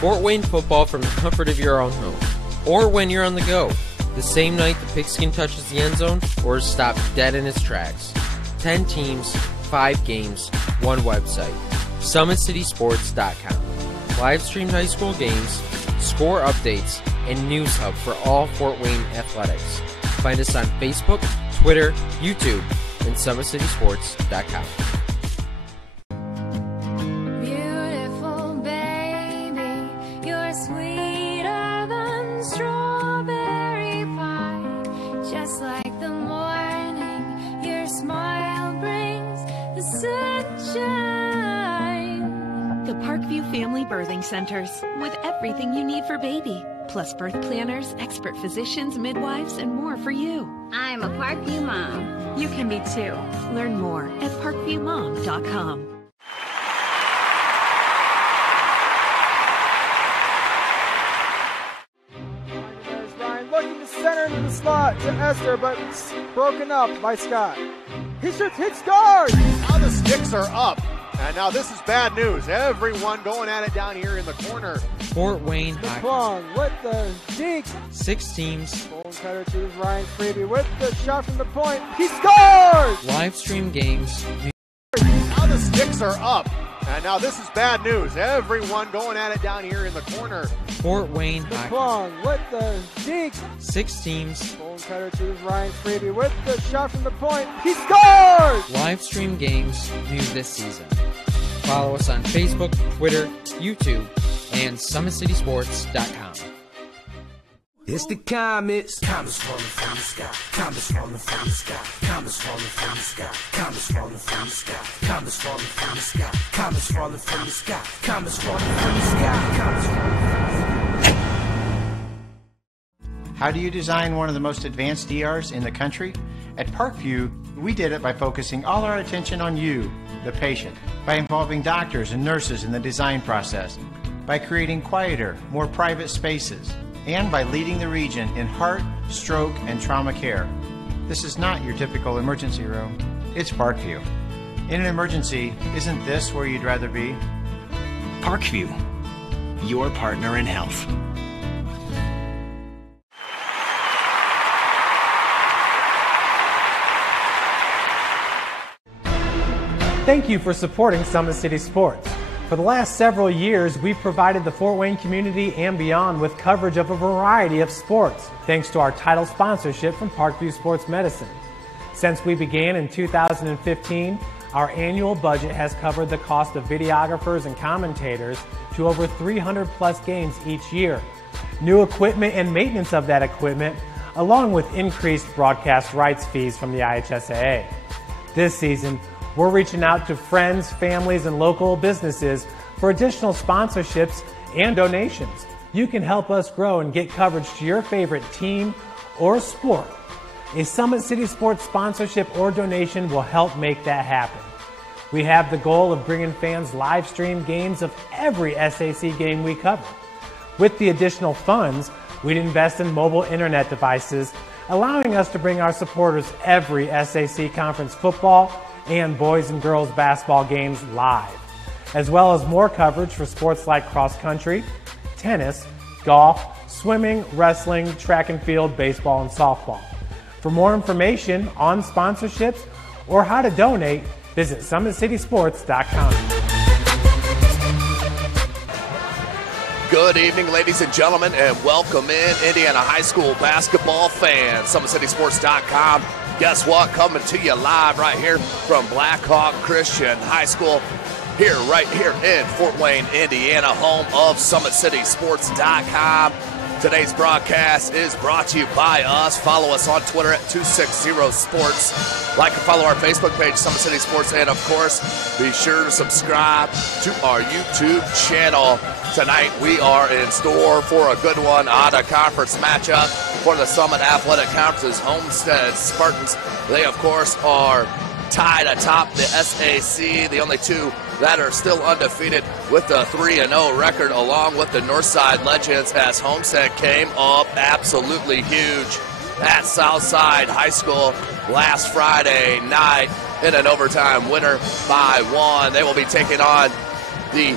Fort Wayne football from the comfort of your own home, or when you're on the go, the same night the pigskin touches the end zone or is stopped dead in its tracks. 10 teams, 5 games, 1 website. SummitCitySports.com. Live streamed high school games, score updates, and news hub for all Fort Wayne athletics. Find us on Facebook, Twitter, YouTube, and SummitCitySports.com. Beautiful baby, you're sweeter than strawberry pie. Just like the morning, your smile brings the sunshine. The Parkview Family Birthing Centers, with everything you need for baby, plus birth planners, expert physicians, midwives, and more for you. I'm a Parkview mom. You can be too. Learn more at parkviewmom.com. There's Ryan looking to center into the slot to Esther, but it's broken up by Scott. He shoots, hit, scores! Now the sticks are up. And now this is bad news. Everyone going at it down here in the corner. Fort Wayne Hockey. McClung with the deke. 6 teams. Bone cutter chooses Ryan Freeby with the shot from the point. He scores! Live stream games. Now the sticks are up. And now this is bad news. Everyone going at it down here in the corner. Fort Wayne Hockey. McClung with the deke. 6 teams. Bone cutter chooses Ryan Freeby with the shot from the point. He scores! Live stream games new this season. Follow us on Facebook, Twitter, YouTube, and SummitCitySports.com. It's the comets. Comets falling from the sky. Comets falling from the sky. Comets falling from the sky. Comets falling from the sky. Comets falling from the sky. Comets falling from the sky. Comets falling from the sky. Comets falling from the sky. How do you design one of the most advanced ERs in the country? At Parkview, we did it by focusing all our attention on you, the patient, by involving doctors and nurses in the design process, by creating quieter, more private spaces, and by leading the region in heart, stroke, and trauma care. This is not your typical emergency room. It's Parkview. In an emergency, isn't this where you'd rather be? Parkview, your partner in health. Thank you for supporting Summit City Sports. For the last several years, we've provided the Fort Wayne community and beyond with coverage of a variety of sports, thanks to our title sponsorship from Parkview Sports Medicine. Since we began in 2015, our annual budget has covered the cost of videographers and commentators to over 300 plus games each year. New equipment and maintenance of that equipment, along with increased broadcast rights fees from the IHSAA. This season, we're reaching out to friends, families, and local businesses for additional sponsorships and donations. You can help us grow and get coverage to your favorite team or sport. A Summit City Sports sponsorship or donation will help make that happen. We have the goal of bringing fans live stream games of every SAC game we cover. With the additional funds, we'd invest in mobile internet devices, allowing us to bring our supporters every SAC conference football and boys and girls basketball games live, as well as more coverage for sports like cross country, tennis, golf, swimming, wrestling, track and field, baseball, and softball. For more information on sponsorships or how to donate, visit SummitCitySports.com. Good evening, ladies and gentlemen, and welcome in Indiana high school basketball fans. SummitCitySports.com. Guess what? Coming to you live right here from Blackhawk Christian High School, right here in Fort Wayne, Indiana, home of SummitCitySports.com. Today's broadcast is brought to you by us. Follow us on Twitter at 260sports. Like and follow our Facebook page, Summit City Sports, and of course, be sure to subscribe to our YouTube channel. Tonight we are in store for a good one, out-of-conference matchup for the Summit Athletic Conference's Homestead Spartans. They, of course, are tied atop the SAC, the only two that are still undefeated with a 3-0 record, along with the Northside Legends, as Homestead came up absolutely huge at Southside High School last Friday night in an overtime winner by 1. They will be taking on the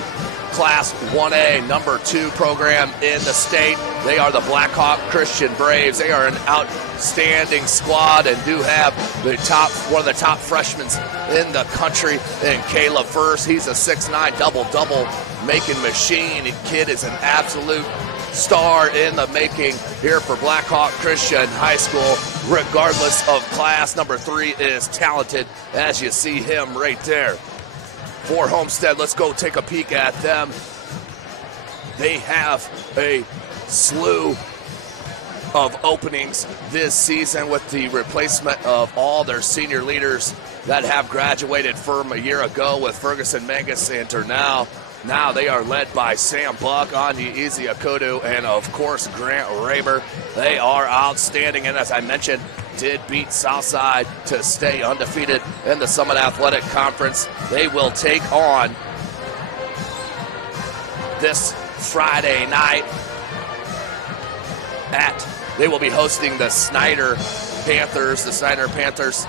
Class 1A, number 2 program in the state. They are the Blackhawk Christian Braves. They are an outstanding squad and do have one of the top freshmen in the country in Caleb First. He's a 6'9" double-double making machine. The kid is an absolute star in the making here for Blackhawk Christian High School. Regardless of class, number 3 is talented, as you see him right there. For Homestead, let's go take a peek at them. They have a slew of openings this season with the replacement of all their senior leaders that have graduated from a year ago with Ferguson Mangus and Turnell. Now they are led by Sam Buck, Anyi Iziakodu, and of course Grant Raber. They are outstanding, and as I mentioned, did beat Southside to stay undefeated in the Summit Athletic Conference. They will take on this Friday night they will be hosting the Snyder Panthers. The Snyder Panthers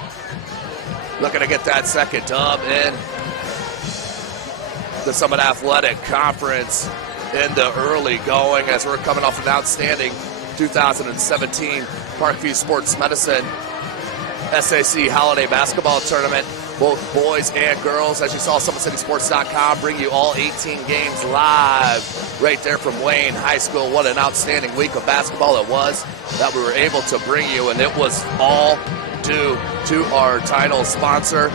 looking to get that second dub in the Summit Athletic Conference in the early going, as we're coming off an outstanding 2017 Parkview Sports Medicine SAC Holiday Basketball Tournament. Both boys and girls, as you saw, SummitCitySports.com bring you all 18 games live right there from Wayne High School. What an outstanding week of basketball it was that we were able to bring you, and it was all due to our title sponsor,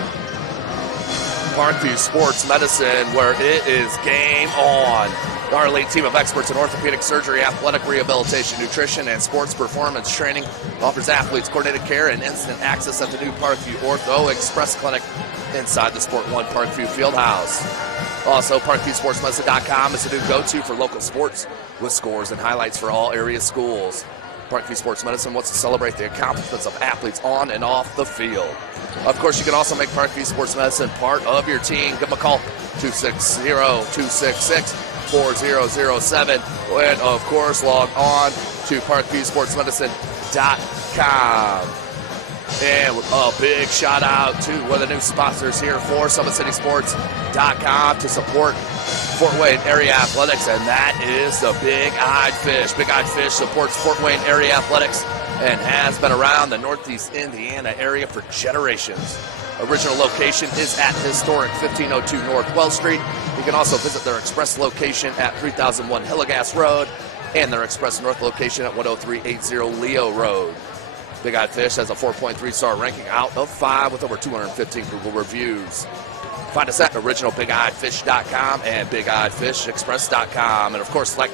Parkview Sports Medicine, where it is game on. Our elite team of experts in orthopedic surgery, athletic rehabilitation, nutrition, and sports performance training offers athletes coordinated care and instant access at the new Parkview Ortho Express Clinic inside the Sport One Parkview Fieldhouse. Also, ParkviewSportsMedicine.com is the new go-to for local sports with scores and highlights for all area schools. Parkview Sports Medicine wants to celebrate the accomplishments of athletes on and off the field. Of course, you can also make Parkview Sports Medicine part of your team. Give them a call, 260-266-4007. And, of course, log on to ParkviewSportsMedicine.com. And a big shout out to one of the new sponsors here for SummitCitySports.com to support Fort Wayne area athletics, and that is the Big Eyed Fish. Big Eyed Fish supports Fort Wayne area athletics and has been around the Northeast Indiana area for generations. Original location is at historic 1502 North Wells Street. You can also visit their express location at 3001 Hillegas Road and their express north location at 10380 Leo Road. Big Eyed Fish has a 4.3-star ranking out of 5 with over 215 Google reviews. Find us at originalbigeyedfish.com and bigeyedfishexpress.com. And, of course, like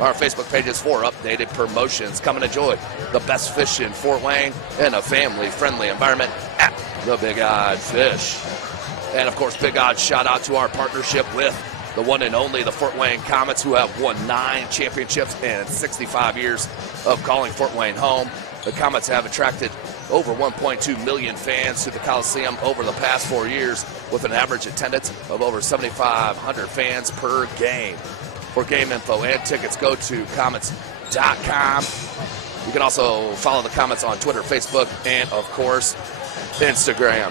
our Facebook pages for updated promotions. Come and enjoy the best fish in Fort Wayne in a family-friendly environment at the Big Eyed Fish. And, of course, big odd shout-out to our partnership with the one and only the Fort Wayne Comets, who have won 9 championships and 65 years of calling Fort Wayne home. The Comets have attracted over 1.2 million fans to the Coliseum over the past 4 years, with an average attendance of over 7,500 fans per game. For game info and tickets, go to Comets.com. You can also follow the Comets on Twitter, Facebook, and, of course, Instagram.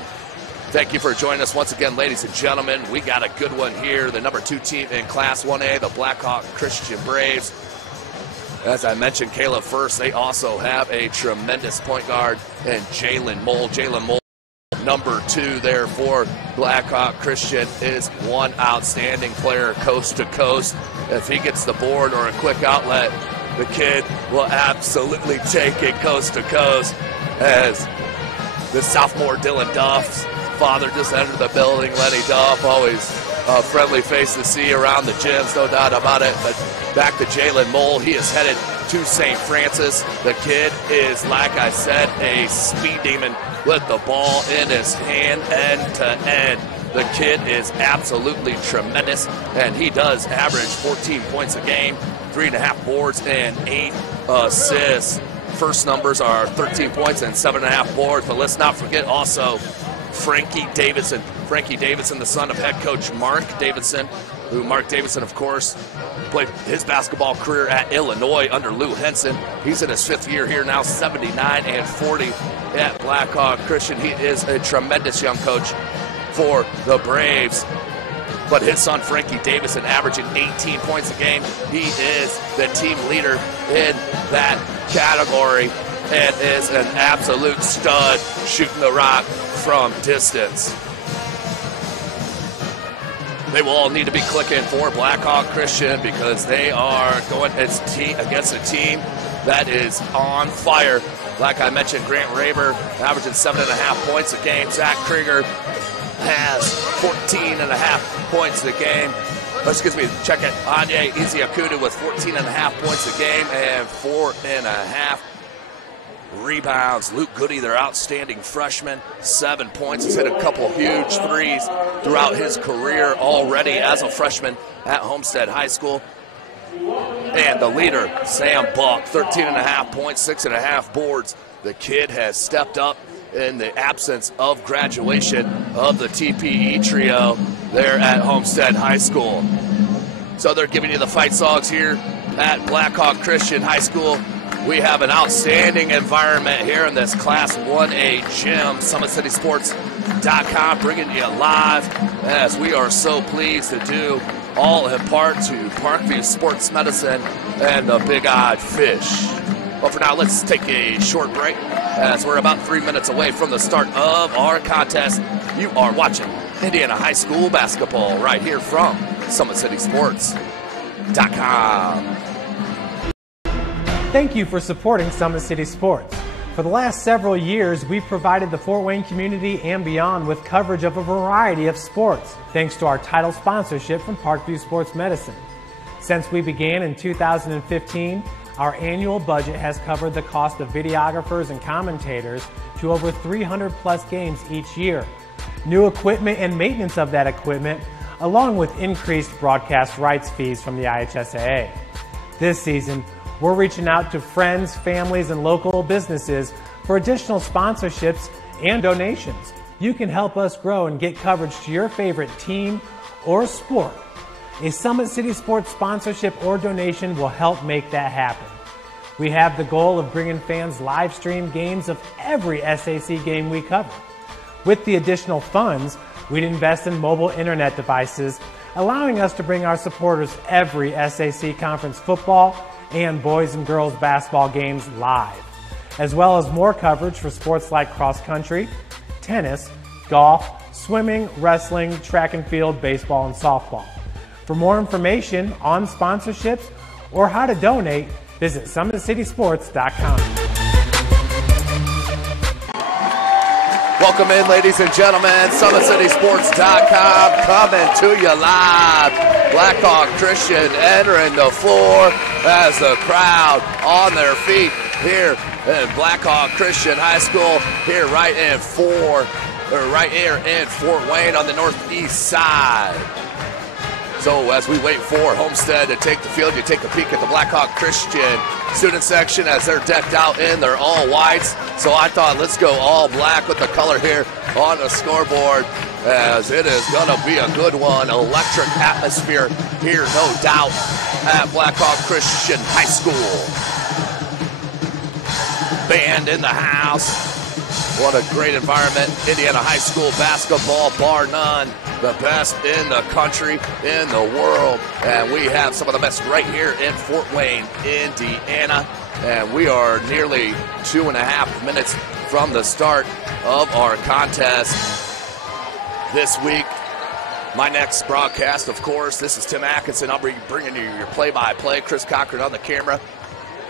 Thank you for joining us once again, ladies and gentlemen. We got a good one here. The number 2 team in Class 1A, the Blackhawk Christian Braves. As I mentioned, Caleb First, they also have a tremendous point guard in Jalen Mole. Jalen Mole, number 2 there for Blackhawk Christian, is one outstanding player coast to coast. If he gets the board or a quick outlet, the kid will absolutely take it coast to coast. As the sophomore Dylan Duff's father just entered the building, Lenny Duff, always a friendly face to see around the gyms, no doubt about it. But back to Jalen Mole. He is headed to St. Francis. The kid is, like I said, a speed demon with the ball in his hand end to end. The kid is absolutely tremendous, and he does average 14 points a game, 3.5 boards, and 8 assists. First numbers are 13 points and 7.5 boards, but let's not forget also Frankie Davidson. Frankie Davidson, the son of head coach Mark Davidson, who Mark Davidson, of course, played his basketball career at Illinois under Lou Henson. He's in his 5th year here now, 79-40 at Blackhawk Christian. He is a tremendous young coach for the Braves. but his son Frankie Davison averaging 18 points a game. He is the team leader in that category and is an absolute stud shooting the rock from distance. They will all need to be clicking for Blackhawk Christian because they are going against a team that is on fire. Like I mentioned, Grant Raber averaging 7.5 points a game. Zach Krieger has 14.5 points a game. Excuse me, check it. Anye Iziakudu with 14.5 points a game and 4.5 rebounds. Luke Goody, their outstanding freshman, 7 points. He's hit a couple huge threes throughout his career already as a freshman at Homestead High School. And the leader, Sam Buck, 13.5 points, 6.5 boards. The kid has stepped up in the absence of graduation of the TPE trio there at Homestead High School. So they're giving you the fight songs here at Blackhawk Christian High School. We have an outstanding environment here in this Class 1A gym. SummitCitySports.com bringing you live as we are so pleased to do all in part to Parkview Sports Medicine and the Big Odd Fish. But for now, let's take a short break as we're about 3 minutes away from the start of our contest. You are watching Indiana High School basketball right here from SummitCitySports.com. Thank you for supporting Summit City Sports. For the last several years, we've provided the Fort Wayne community and beyond with coverage of a variety of sports, thanks to our title sponsorship from Parkview Sports Medicine. Since we began in 2015, our annual budget has covered the cost of videographers and commentators to over 300 plus games each year. New equipment and maintenance of that equipment, along with increased broadcast rights fees from the IHSAA. This season, we're reaching out to friends, families, and local businesses for additional sponsorships and donations. You can help us grow and get coverage to your favorite team or sport. A Summit City Sports sponsorship or donation will help make that happen. We have the goal of bringing fans live stream games of every SAC game we cover. With the additional funds, we'd invest in mobile internet devices, allowing us to bring our supporters every SAC conference football and boys and girls basketball games live, as well as more coverage for sports like cross country, tennis, golf, swimming, wrestling, track and field, baseball, and softball. For more information on sponsorships or how to donate, visit SummitCitySports.com. Welcome in, ladies and gentlemen. SummitCitySports.com coming to you live. Blackhawk Christian entering the floor as the crowd on their feet here in Blackhawk Christian High School, here right here in Fort Wayne on the northeast side. So as we wait for Homestead to take the field, you take a peek at the Blackhawk Christian student section as they're decked out in their all whites. So I thought, let's go all black with the color here on the scoreboard, as it is going to be a good one. Electric atmosphere here, no doubt, at Blackhawk Christian High School. Band in the house. What a great environment. Indiana High School basketball, bar none. The best in the country, in the world. And we have some of the best right here in Fort Wayne, Indiana. And we are nearly 2.5 minutes from the start of our contest this week. My next broadcast, of course, this is Tim Atkinson. I'll be bringing you your play-by-play. Chris Cochran on the camera.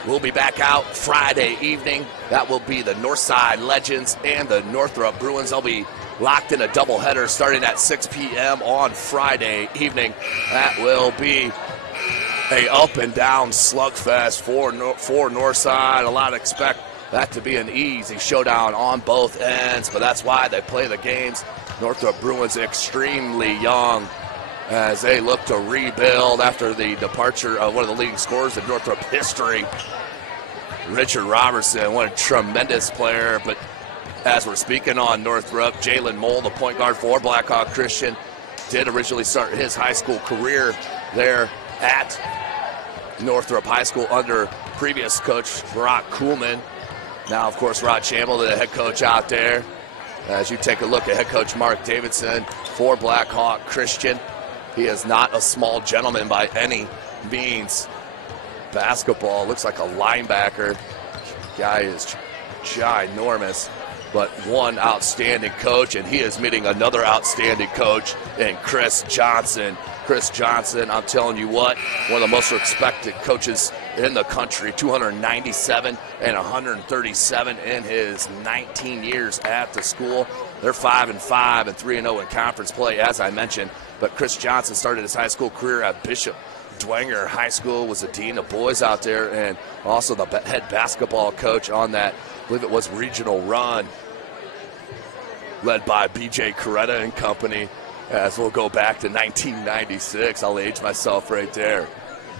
We'll be back out Friday evening. That will be the Northside Legends and the Northrop Bruins. They'll be locked in a doubleheader starting at 6 p.m. on Friday evening. That will be a up and down slugfest for Northside. A lot expect that to be an easy showdown on both ends, but that's why they play the games. Northrop Bruins extremely young as they look to rebuild after the departure of one of the leading scorers in Northrop history, Richard Robertson. What a tremendous player. But as we're speaking on Northrop, Jalen Mole, the point guard for Blackhawk Christian, did originally start his high school career there at Northrop High School under previous coach Brock Kuhlman. Now, of course, Rod Chamble, the head coach out there. As you take a look at head coach Mark Davidson for Blackhawk Christian. He is not a small gentleman by any means. Basketball looks like a linebacker. Guy is ginormous, but one outstanding coach, and he is meeting another outstanding coach in Chris Johnson. Chris Johnson, I'm telling you what, one of the most respected coaches in the country, 297 and 137 in his 19 years at the school. They're 5-5 and 3-0 in conference play, as I mentioned. But Chris Johnson started his high school career at Bishop Dwenger High School, was the dean of boys out there, and also the head basketball coach on that, I believe it was regional run, led by B.J. Coretta and company, as we'll go back to 1996. I'll age myself right there.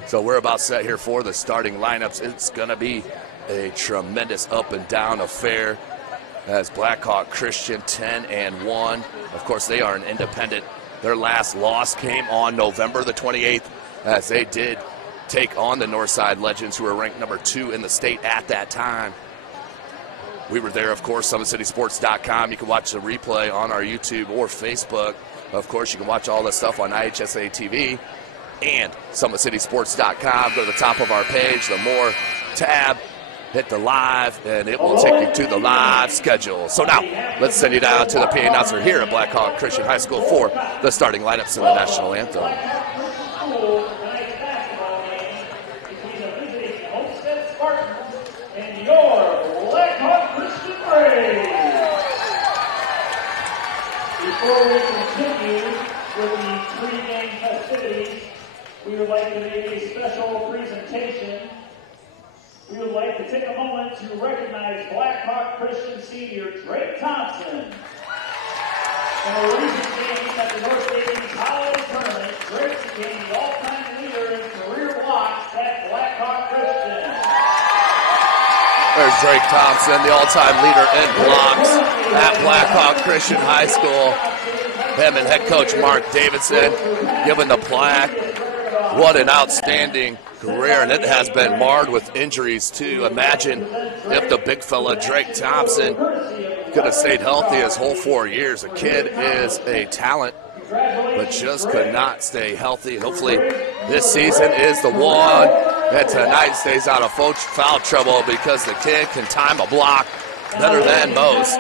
So we're about set here for the starting lineups. It's going to be a tremendous up-and-down affair as Blackhawk Christian 10-1. Of course, they are an independent. Their last loss came on November the 28th as they did take on the Northside Legends, who were ranked number 2 in the state at that time. We were there, of course, SummitCitySports.com. You can watch the replay on our YouTube or Facebook. Of course, you can watch all this stuff on IHSAA TV and SummitCitySports.com. Go to the top of our page, the More tab, hit the live, and it will take you to the live schedule. So now, let's send you down to the PA announcer here at Blackhawk Christian High School for the starting lineups in the national anthem. Homestead Spartans and your Blackhawk Christian Braves. Before we continue with the pregame festivities, we would like to make a special presentation. We would like to take a moment to recognize Blackhawk Christian senior Drake Thompson. In a recent game at the North Davies Holiday Tournament, Drake became the all-time leader in career blocks at Blackhawk Christian. There's Drake Thompson, the all-time leader in blocks at Blackhawk Christian High School. Him and head coach Mark Davidson given the plaque. What an outstanding career, and it has been marred with injuries too. Imagine if the big fella Drake Thompson could have stayed healthy his whole 4 years. The kid is a talent, but just could not stay healthy. Hopefully this season is the one that tonight stays out of foul trouble, because the kid can time a block better than most.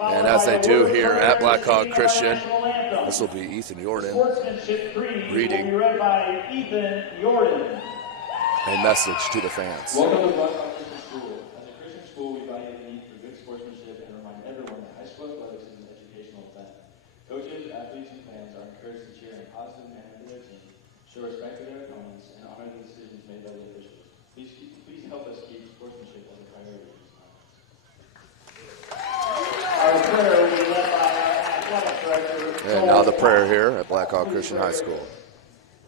And as they do here at Blackhawk Christian, this will be Ethan Jordan reading a message to the fans. Welcome to Blackhawk Christian School. As a Christian school, we value the need for good sportsmanship and remind everyone that high school athletics is an educational event. Coaches, athletes, and fans are encouraged to cheer in a positive manner for their team, show respect for their opponents, and honor the decisions made by the officials. Please help us keep sportsmanship as a priority. Our prayer will be led by our athletic director. And now the prayer here at Blackhawk Christian High School.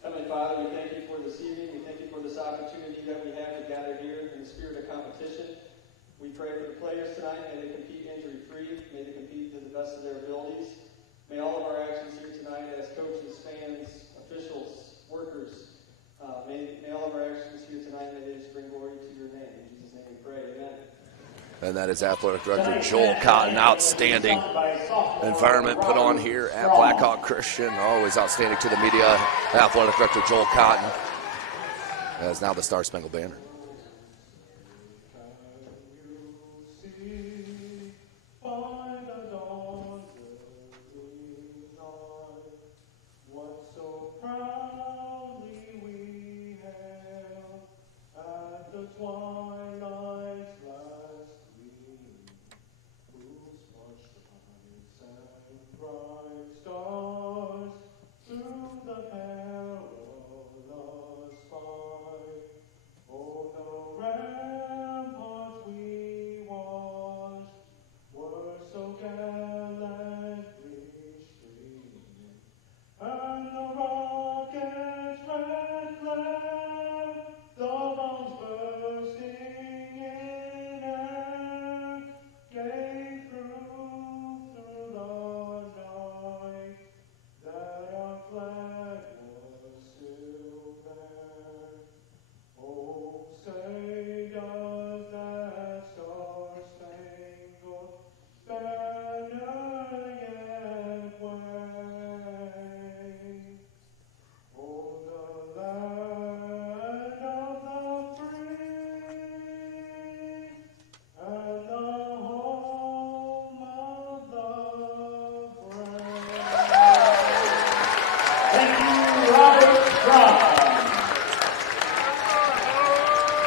Heavenly Father, we thank you for this evening. We thank you for this opportunity that we have to gather here in the spirit of competition. We pray for the players tonight. May they compete injury-free. May they compete to the best of their abilities. May all of our actions here tonight as coaches, fans, officials, workers, may all of our actions here tonight, may they just bring glory to your name. In Jesus' name we pray. Amen. And that is Athletic Director Joel Cotton. Outstanding environment put on here at Blackhawk Christian. Always outstanding to the media. Athletic Director Joel Cotton as now the Star Spangled Banner.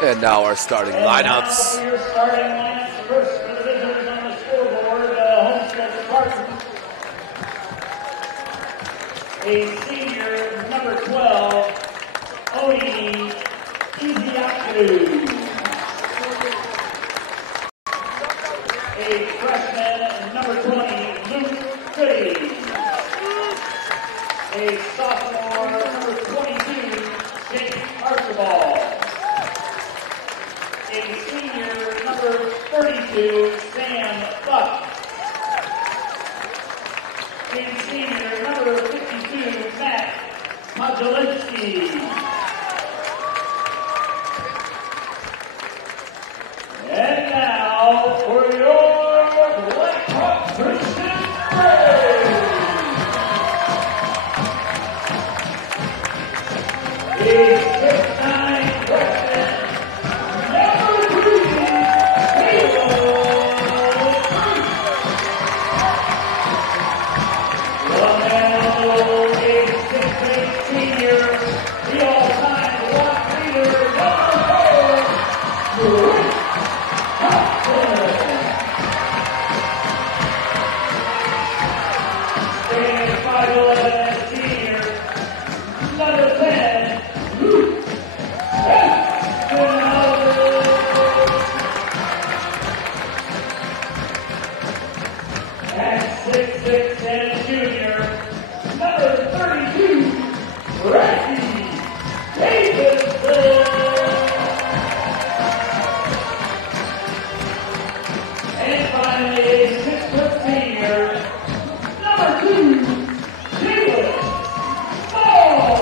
And now our starting lineups. Now your starting lineups. First for the visitors on the scoreboard, Homestead Spartans. A senior, number 12, Mahoney. A freshman, number 20, Luke Goody. A sophomore, number 22, Jake Archibald. A senior, number 32, Sam Buck. A senior, number 52, Matt Modzelinski. And now for your Blackhawk Christian Braves. A 6'9" freshman, number 3, Lamelo, a 6'8" senior, the all-time block leader, number 4, and 5'11" senior, number 10, Luke and 6'6" and junior, number 32, Randy Davidson. And finally, a 6' senior, number 2, Caleb Moore.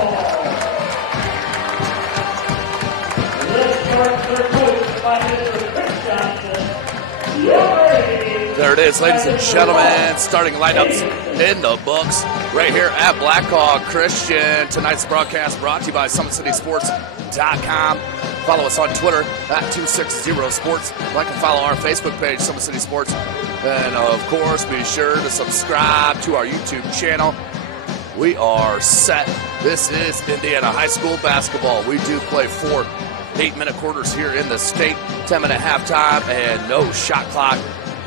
Let's start their coach by Mr. Chris Johnson. Your Braves. There it is, ladies and gentlemen. Starting lineups in the books right here at Blackhawk Christian. Tonight's broadcast brought to you by SummitCitySports.com. Follow us on Twitter at 260sports. Like and follow our Facebook page, Summit City Sports. And, of course, be sure to subscribe to our YouTube channel. We are set. This is Indiana High School basketball. We do play 4 8-minute quarters here in the state. 10-minute halftime and no shot clock.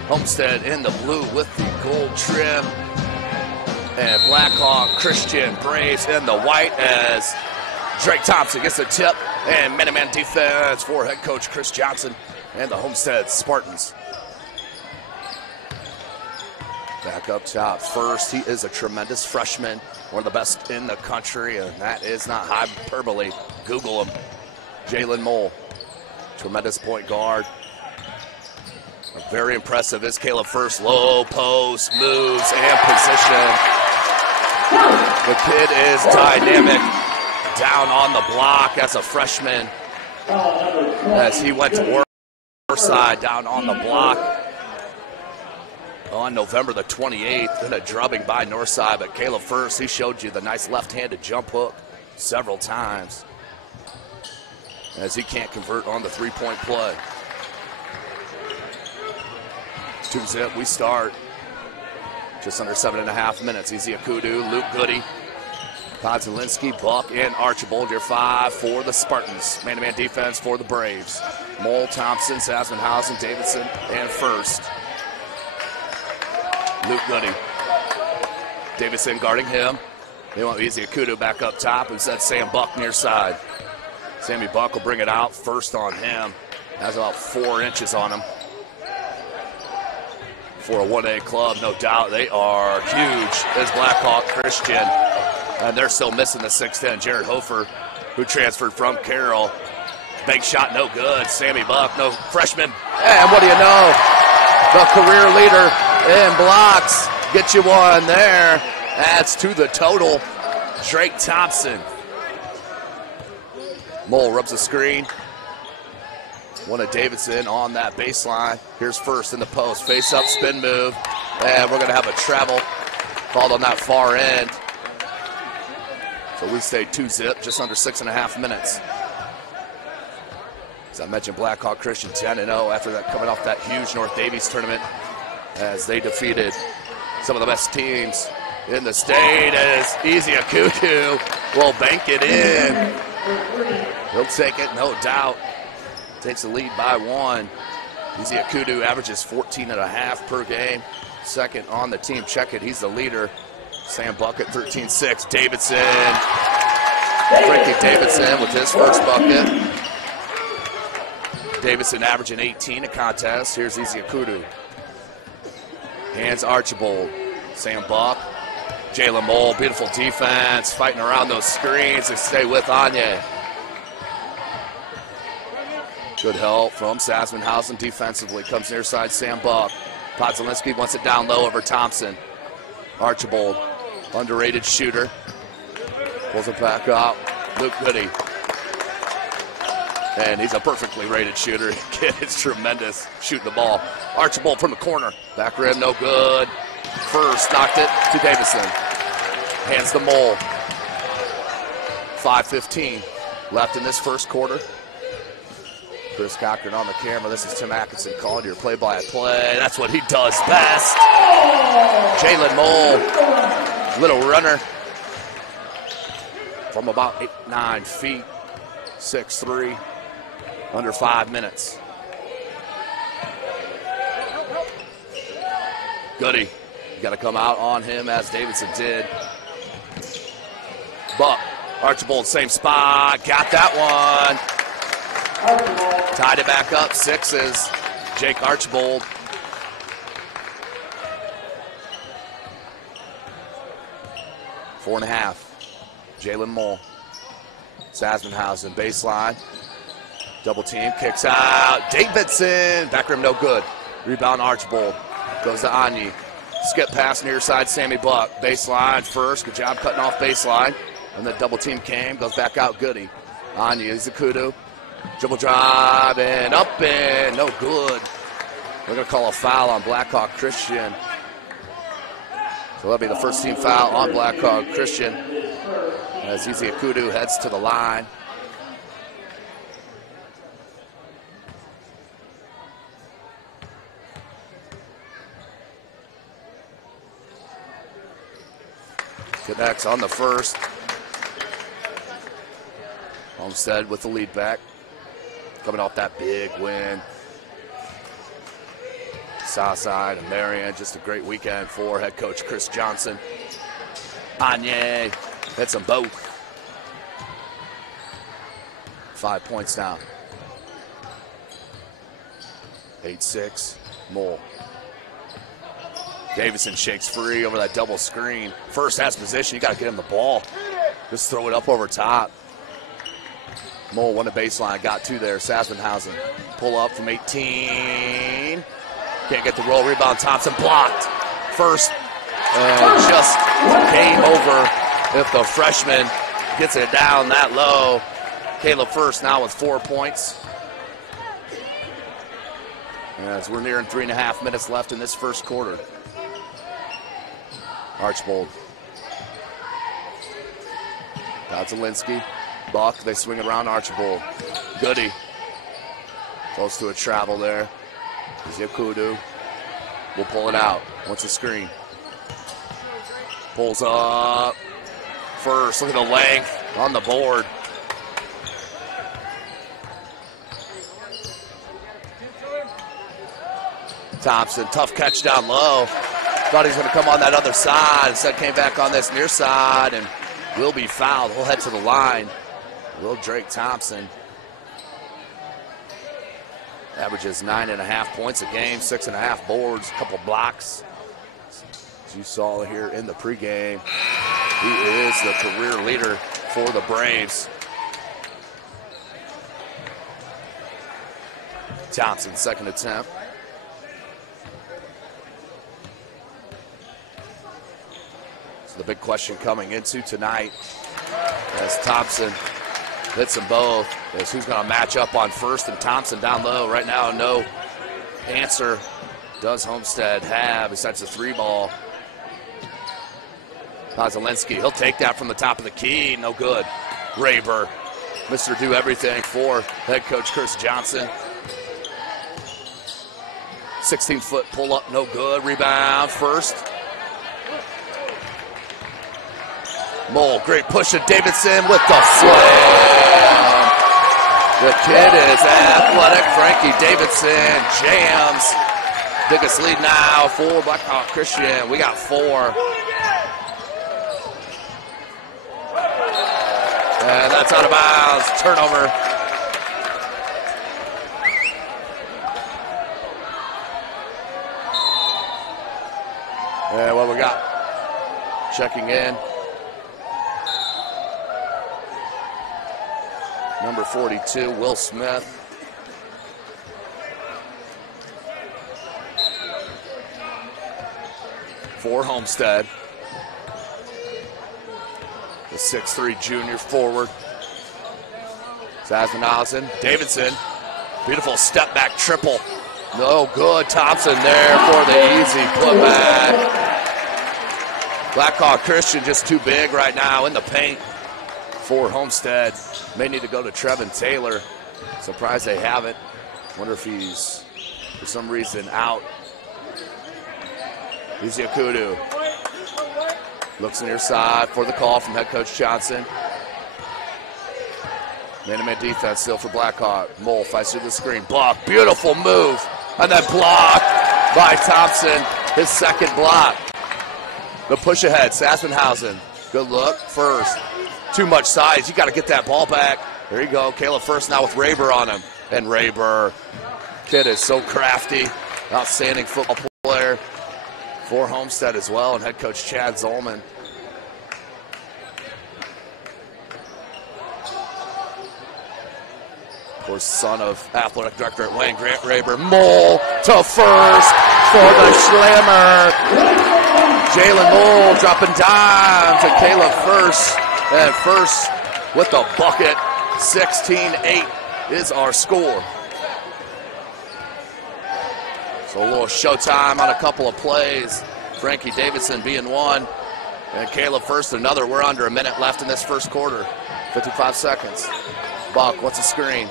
Homestead in the blue with the gold trim. And Blackhawk Christian Braves in the white as Drake Thompson gets a tip. And man-to-man defense for head coach Chris Johnson and the Homestead Spartans. Back up top first, he is a tremendous freshman, one of the best in the country, and that is not hyperbole. Google him. Jalen Mole, tremendous point guard. Very impressive is Caleb First. Low post, moves, and position. The kid is dynamic. Down on the block as a freshman. As he went to Northside, down on the block on November the 28th in a drubbing by Northside. But Caleb First, he showed you the nice left-handed jump hook several times as he can't convert on the three-point play. 2-zip, we start. Just under 7.5 minutes. Easy Akudu, Luke Goody, Podzelinski, Buck, and Archibald. Your 5 for the Spartans. Man-to-man defense for the Braves. Mole, Thompson, Sasmanhausen, Davidson, and First. Luke Goody. Davidson guarding him. They want Easy Akudu back up top. Instead, Sam Buck near side. Sammy Buck will bring it out. First on him. Has about 4 inches on him. For a 1A club, no doubt. They are huge as Blackhawk Christian. And they're still missing the 6'10", Jared Hofer, who transferred from Carroll. Big shot, no good. Sammy Buck, no freshman. And what do you know? The career leader in blocks. Get you one there. Adds to the total. Drake Thompson. Mole rubs the screen. One of Davidson on that baseline. Here's First in the post. Face up, spin move. And we're going to have a travel called on that far end. So we stay 2-zip, just under 6.5 minutes. As I mentioned, Blackhawk Christian 10-0 after that, coming off that huge North Davies tournament as they defeated some of the best teams in the state. As Easy Akudu will bank it in. He'll take it, no doubt. takes the lead by 1. Izzy Akudu averages 14.5 per game. Second on the team. Check it. He's the leader. Sam Bucket, 13-6. Davidson. Frankie Davidson with his first bucket. Davidson averaging 18 a contest. Here's Izzy Akudu. Hands Archibald. Sam Buck. Jalen Mole. Beautiful defense. Fighting around those screens. They stay with Anya. Good help from Sasmanhausen defensively. Comes near side, Sam Buck. Podzalinski wants it down low over Thompson. Archibald, underrated shooter. Pulls it back up. Luke Goody. And he's a perfectly rated shooter. Kid is tremendous shooting the ball. Archibald from the corner. Back rim, no good. First, knocked it to Davison. Hands the Mole. 5:15 left in this first quarter. Chris Cochran on the camera. This is Tim Atkinson calling your play-by-play. That's what he does best. Jalen Mole, little runner from about 8-9 feet, 6'3", under 5 minutes. Goody, you got to come out on him as Davidson did. Buck, Archibald, same spot, got that one. Tied it back up, 6s. Jake Archibald. Four and a half. Jalen Mole. Sasmanhausen, baseline. Double team, kicks out. Davidson, back rim, no good. Rebound Archibald. Goes to Anyi. Skip pass near side, Sammy Buck. Baseline first, good job cutting off baseline. And the double team came, goes back out Goody. Anyi, Izakudu. Dribble drive and up and no good. We're going to call a foul on Blackhawk Christian. So that'll be the first team foul on Blackhawk Christian as Izzy Akudu heads to the line. Connects on the first. Homestead with the lead back. Coming off that big win. Southside and Marion, just a great weekend for head coach Chris Johnson. Anye hits them both. 5 points now. 8-6, Mole. Davison shakes free over that double screen. First has position, you got to get him the ball. Just throw it up over top. Mole won the baseline, got two there. Sasmanhausen pull up from 18. Can't get the roll, rebound, Thompson blocked. First, just game over if the freshman gets it down that low. Caleb First now with 4 points. As we're nearing 3.5 minutes left in this first quarter. Archibald. Podzalinski. Buck, they swing it around Archibald. Goody. Close to a travel there. Yakudu will pull it out. Wants a screen. Pulls up. First, look at the length on the board. Thompson, tough catch down low. Thought he was going to come on that other side. Instead came back on this near side and will be fouled. He'll head to the line. Will Drake Thompson. Averages 9.5 points a game, 6.5 boards, a couple blocks. As you saw here in the pregame, he is the career leader for the Braves. Thompson, second attempt. So the big question coming into tonight as Thompson hits them both. Is who's going to match up on First and Thompson down low. Right now, no answer does Homestead have. He sets a 3-ball. Podzalinski, he'll take that from the top of the key. No good. Raber, Mr. Do Everything for head coach Chris Johnson. 16-foot pull-up, no good. Rebound, First. Mole, great push of Davidson with the slam. The kid is athletic. Frankie Davidson jams. Biggest lead now for Blackhawk Christian. We got 4. And that's out of bounds. Turnover. And what we got? Checking in. Number 42, Will Smith. For Homestead. The 6'3" junior forward. Sasmanhausen, Davidson. Beautiful step back triple. No good. Thompson there for the easy putback. Blackhawk Christian just too big right now in the paint for Homestead. May need to go to Trevin Taylor. Surprised they haven't. Wonder if he's, for some reason, out. Easy Akudu. Looks near side for the call from head coach Johnson. Man-to-man defense still for Blackhawk. Mole fights through the screen. Block. Beautiful move. And then blocked by Thompson. His second block. The push ahead. Sasmanhausen. Good look. First. Too much size. You got to get that ball back. There you go. Caleb First now with Raber on him. And Raber. Kid is so crafty. Outstanding football player for Homestead as well. And head coach Chad Zolman. Of course, son of athletic director at Wayne, Grant Raber. Mole to first for the Schlammer. Jalen Mole dropping down to Caleb First. And First with the bucket. 16-8 is our score. So a little showtime on a couple of plays. Frankie Davidson being one. And Caleb First another. We're under a minute left in this first quarter. 55 seconds. Buck, what's the screen?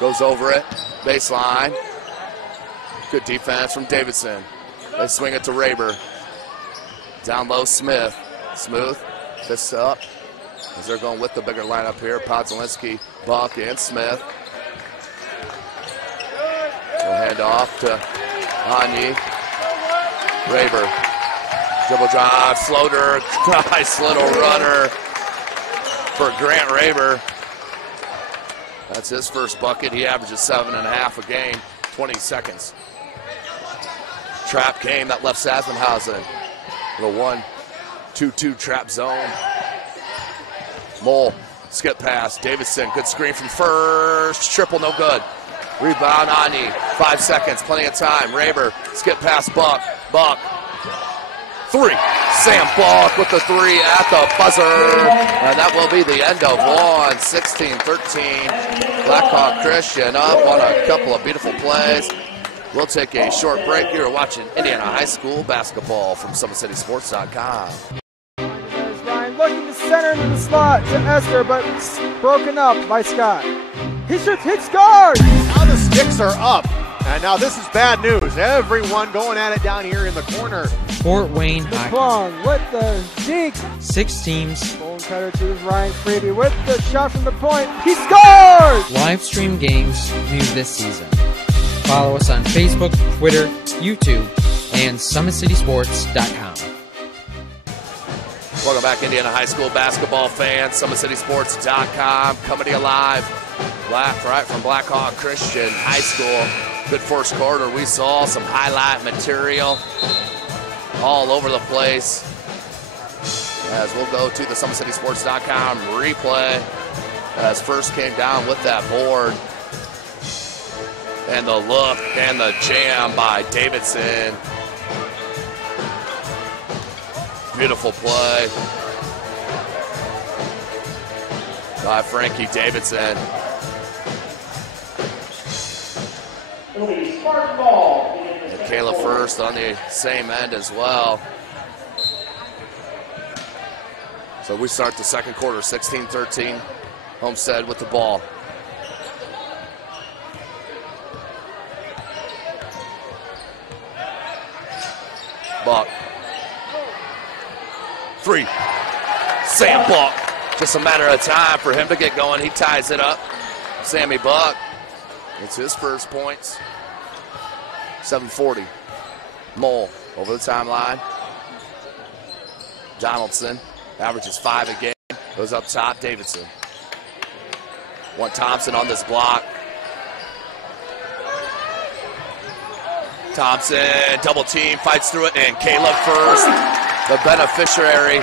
Goes over it. Baseline. Good defense from Davidson. They swing it to Raber. Down low, Smith. Smooth. Fists up. As they're going with the bigger lineup here. Podzelinski, Buck, and Smith. We'll hand off to Anye. Raber. Dribble drive, floater. Nice little runner for Grant Raber. That's his first bucket. He averages 7.5 a game, 20 seconds. Trap game that left Sasmanhausen. The 1-2-2 trap zone. Mole, skip pass. Davidson, good screen from First. Triple, no good. Rebound, Anye. 5 seconds, plenty of time. Raber, skip pass, Buck. Buck. 3. Sam Buck with the 3 at the buzzer. And that will be the end of one. 16-13. Blackhawk Christian up on a couple of beautiful plays. We'll take a short break here watching Indiana High School basketball from SummitCitySports.com. Ryan looking to center into the slot to Esther, but it's broken up by Scott. He shoots, hits, scores! Now the sticks are up. And now this is bad news. Everyone going at it down here in the corner. Fort Wayne Hockey. McClung with the deke. 6 teams. Bone cutter to Ryan Freeby with the shot from the point. He scores! Live stream games new this season. Follow us on Facebook, Twitter, YouTube, and SummitCitySports.com. Welcome back, Indiana High School basketball fans. SummitCitySports.com coming to you live. Right from Blackhawk Christian High School. Good first quarter. We saw some highlight material all over the place. As we'll go to the SummitCitySports.com replay. As First came down with that board. And the look and the jam by Davidson. Beautiful play by Frankie Davidson. And Caleb First on the same end as well. So we start the second quarter, 16-13. Homestead with the ball. Buck. 3. Sam Buck. Just a matter of time for him to get going. He ties it up. Sammy Buck. It's his first points. 7:40. Mole over the timeline. Donaldson averages 5 a game. Goes up top, Davidson. Want Thompson on this block. Thompson, double team, fights through it, and Caleb First, the beneficiary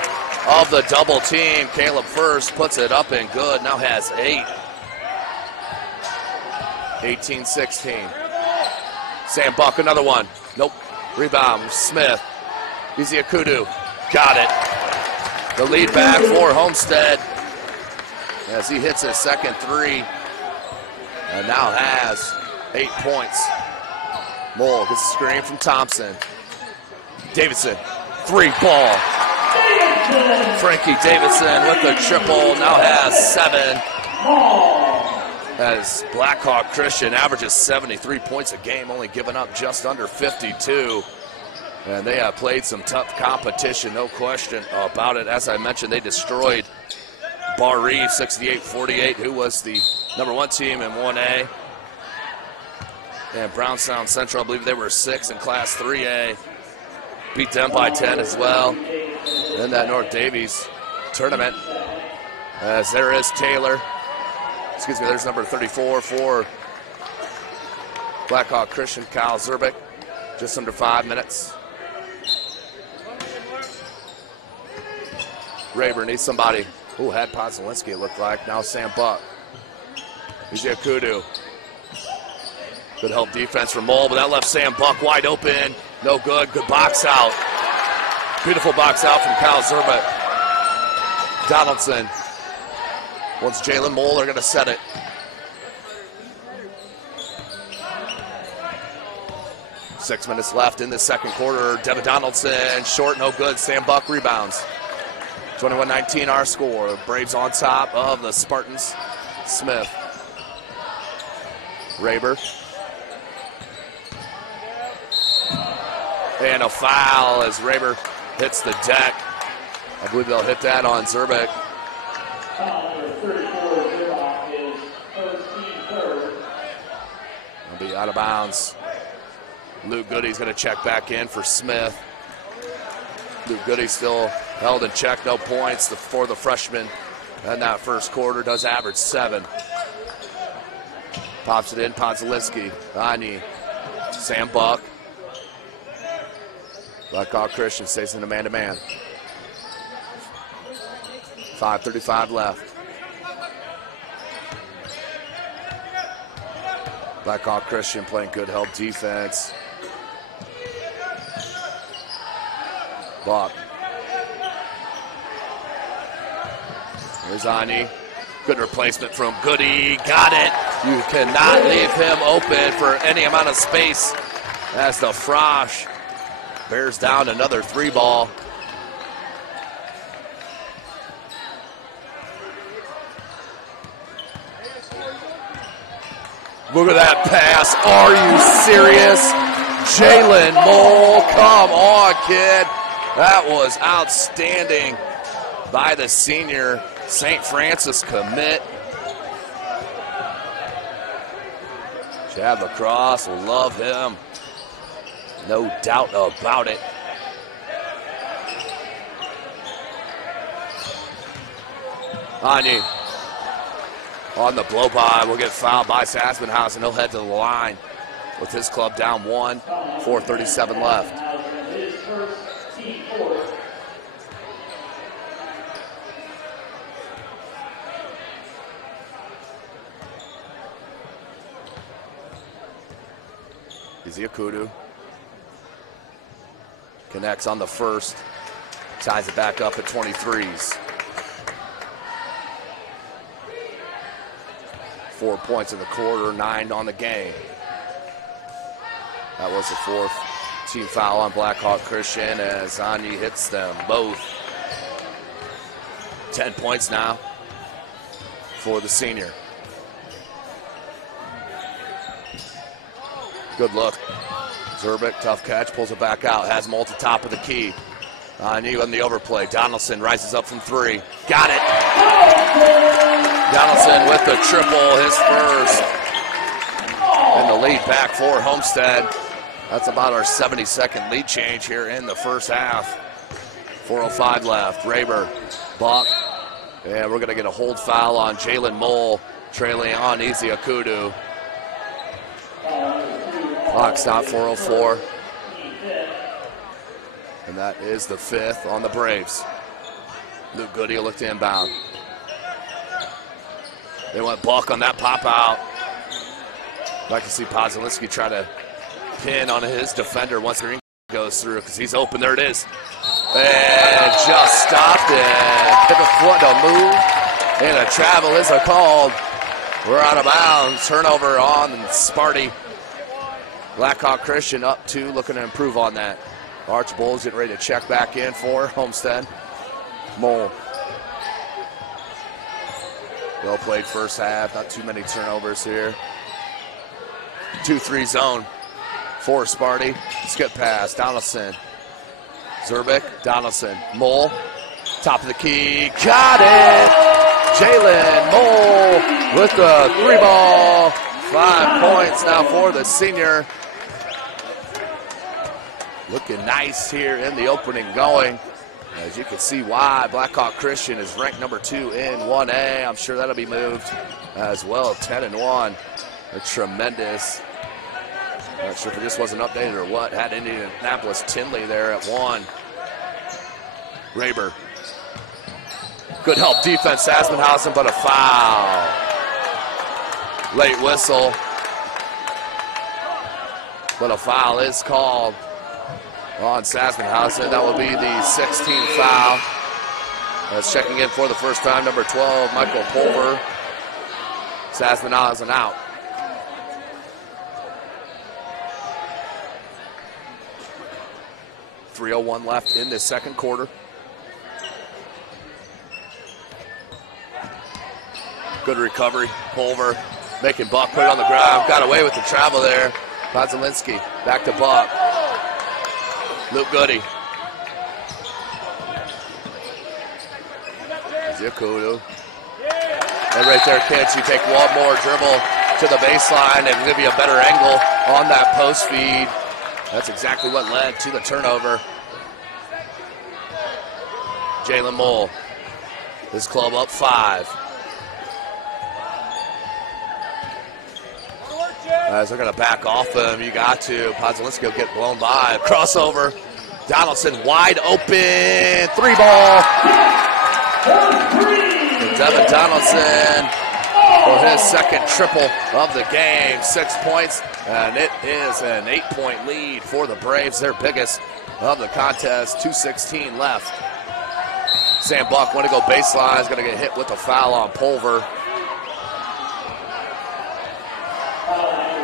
of the double team. Caleb First puts it up and good, now has 8. 18-16. Sam Buck, another one. Nope. Rebound, Smith. Iziakudu, got it. The lead back for Homestead as he hits his second 3 and now has 8 points. Mole gets a screen from Thompson. Davidson, 3 ball. Frankie Davidson with the triple, now has 7. As Blackhawk Christian averages 73 points a game, only giving up just under 52. And they have played some tough competition, no question about it. As I mentioned, they destroyed Bar Reeve 68-48, who was the #1 team in 1A. And Brownstown Central, I believe they were 6 in Class 3A. Beat them by 10 as well. In that North Davies tournament. As there is Taylor. Excuse me, there's number 34 for Blackhawk Christian, Kyle Zerbick. Just under 5 minutes. Rayburn needs somebody. Ooh, had Podzelinski, it looked like. Now Sam Buck. Iziakudu. Good help defense from Mole, but that left Sam Buck wide open. No good. Good box out. Beautiful box out from Kyle Zerbitt. Donaldson. Once Jalen Mole, they're going to set it. Six minutes left in the second quarter. Devin Donaldson, short, no good. Sam Buck rebounds. 21-19 our score. Braves on top of the Spartans. Smith. Rayburn. And a foul as Rayburn hits the deck. I believe they'll hit that on Zerbick. He'll be out of bounds. Luke Goody's going to check back in for Smith. Luke Goody still held in check, no points for the freshman. And that first quarter does average 7. Pops it in, Podzelinski, Ani, Sam Buck. Blackhawk Christian stays in a man-to-man. 5:35 left. Blackhawk Christian playing good help defense. Buck. Here's Ani. Good replacement from Goody. Got it. You cannot leave him open for any amount of space as the Frosh bears down another 3 ball. Look at that pass. Are you serious? Jalen Mole, come on, kid. That was outstanding by the senior St. Francis commit. Chad Lacrosse will love him. No doubt about it. Ani on the blow by will get fouled by Sassenhausen. He'll head to the line with his club down 1, 4:37 left. Iziakudu connects on the first, ties it back up at 23s. 4 points in the quarter, 9 on the game. That was the 4th team foul on Blackhawk Christian as Ani hits them both. 10 points now for the senior. Good look. Zerbick, tough catch, pulls it back out, has Molt at the top of the key. Ani on the overplay. Donaldson rises up from 3. Got it. Donaldson with the triple, his first. And the lead back for Homestead. That's about our 70-second lead change here in the first half. 4:05 left. Raber, Buck. And we're going to get a hold foul on Jalen Mole, trailing on Easy Akudu. Clock stop, 4:04. And that is the 5th on the Braves. Luke Goody will look to inbound. They went Buck on that pop out. I'd like to see Pozelinski try to pin on his defender once the ring goes through because he's open. There it is. And just stopped it. Pivot foot to move. And a travel is called. We're out of bounds. Turnover on Sparty. Blackhawk Christian up 2, looking to improve on that. Archibald's getting ready to check back in for Homestead. Mole. Well played first half. Not too many turnovers here. 2-3 zone for Sparty. Skip pass. Donaldson. Zerbick. Donaldson. Mole. Top of the key. Got it! Jalen Mole with the 3-ball. 5 points now for the senior. Looking nice here in the opening going. As you can see why Blackhawk Christian is ranked number 2 in 1A. I'm sure that'll be moved as well. 10-1. A tremendous. Not sure if it just wasn't updated or what. Had Indianapolis Tinley there at 1. Raber. Good help defense, Sassenhausen, but a foul. Late whistle. But a foul is called on Sassenhausen. That will be the 16th foul. That's checking in for the first time, number 12, Michael Pulver. Sassenhausen out. .301 left in this second quarter. Good recovery. Pulver making Buck put it on the ground. Got away with the travel there. Pozelinski back to Buck. Luke Goody. Zikudu. And right there, kids, you take one more dribble to the baseline and give you a better angle on that post feed. That's exactly what led to the turnover. Jalen Mole. His club up 5. As they're going to back off him, you got to. Pozelinski will get blown by. Crossover. Donaldson wide open. 3-ball. And Devin Donaldson for his second triple of the game. 6 points. And it is an 8-point lead for the Braves. Their biggest of the contest. 2:16 left. Sam Buck want to go baseline. Is going to get hit with a foul on Pulver.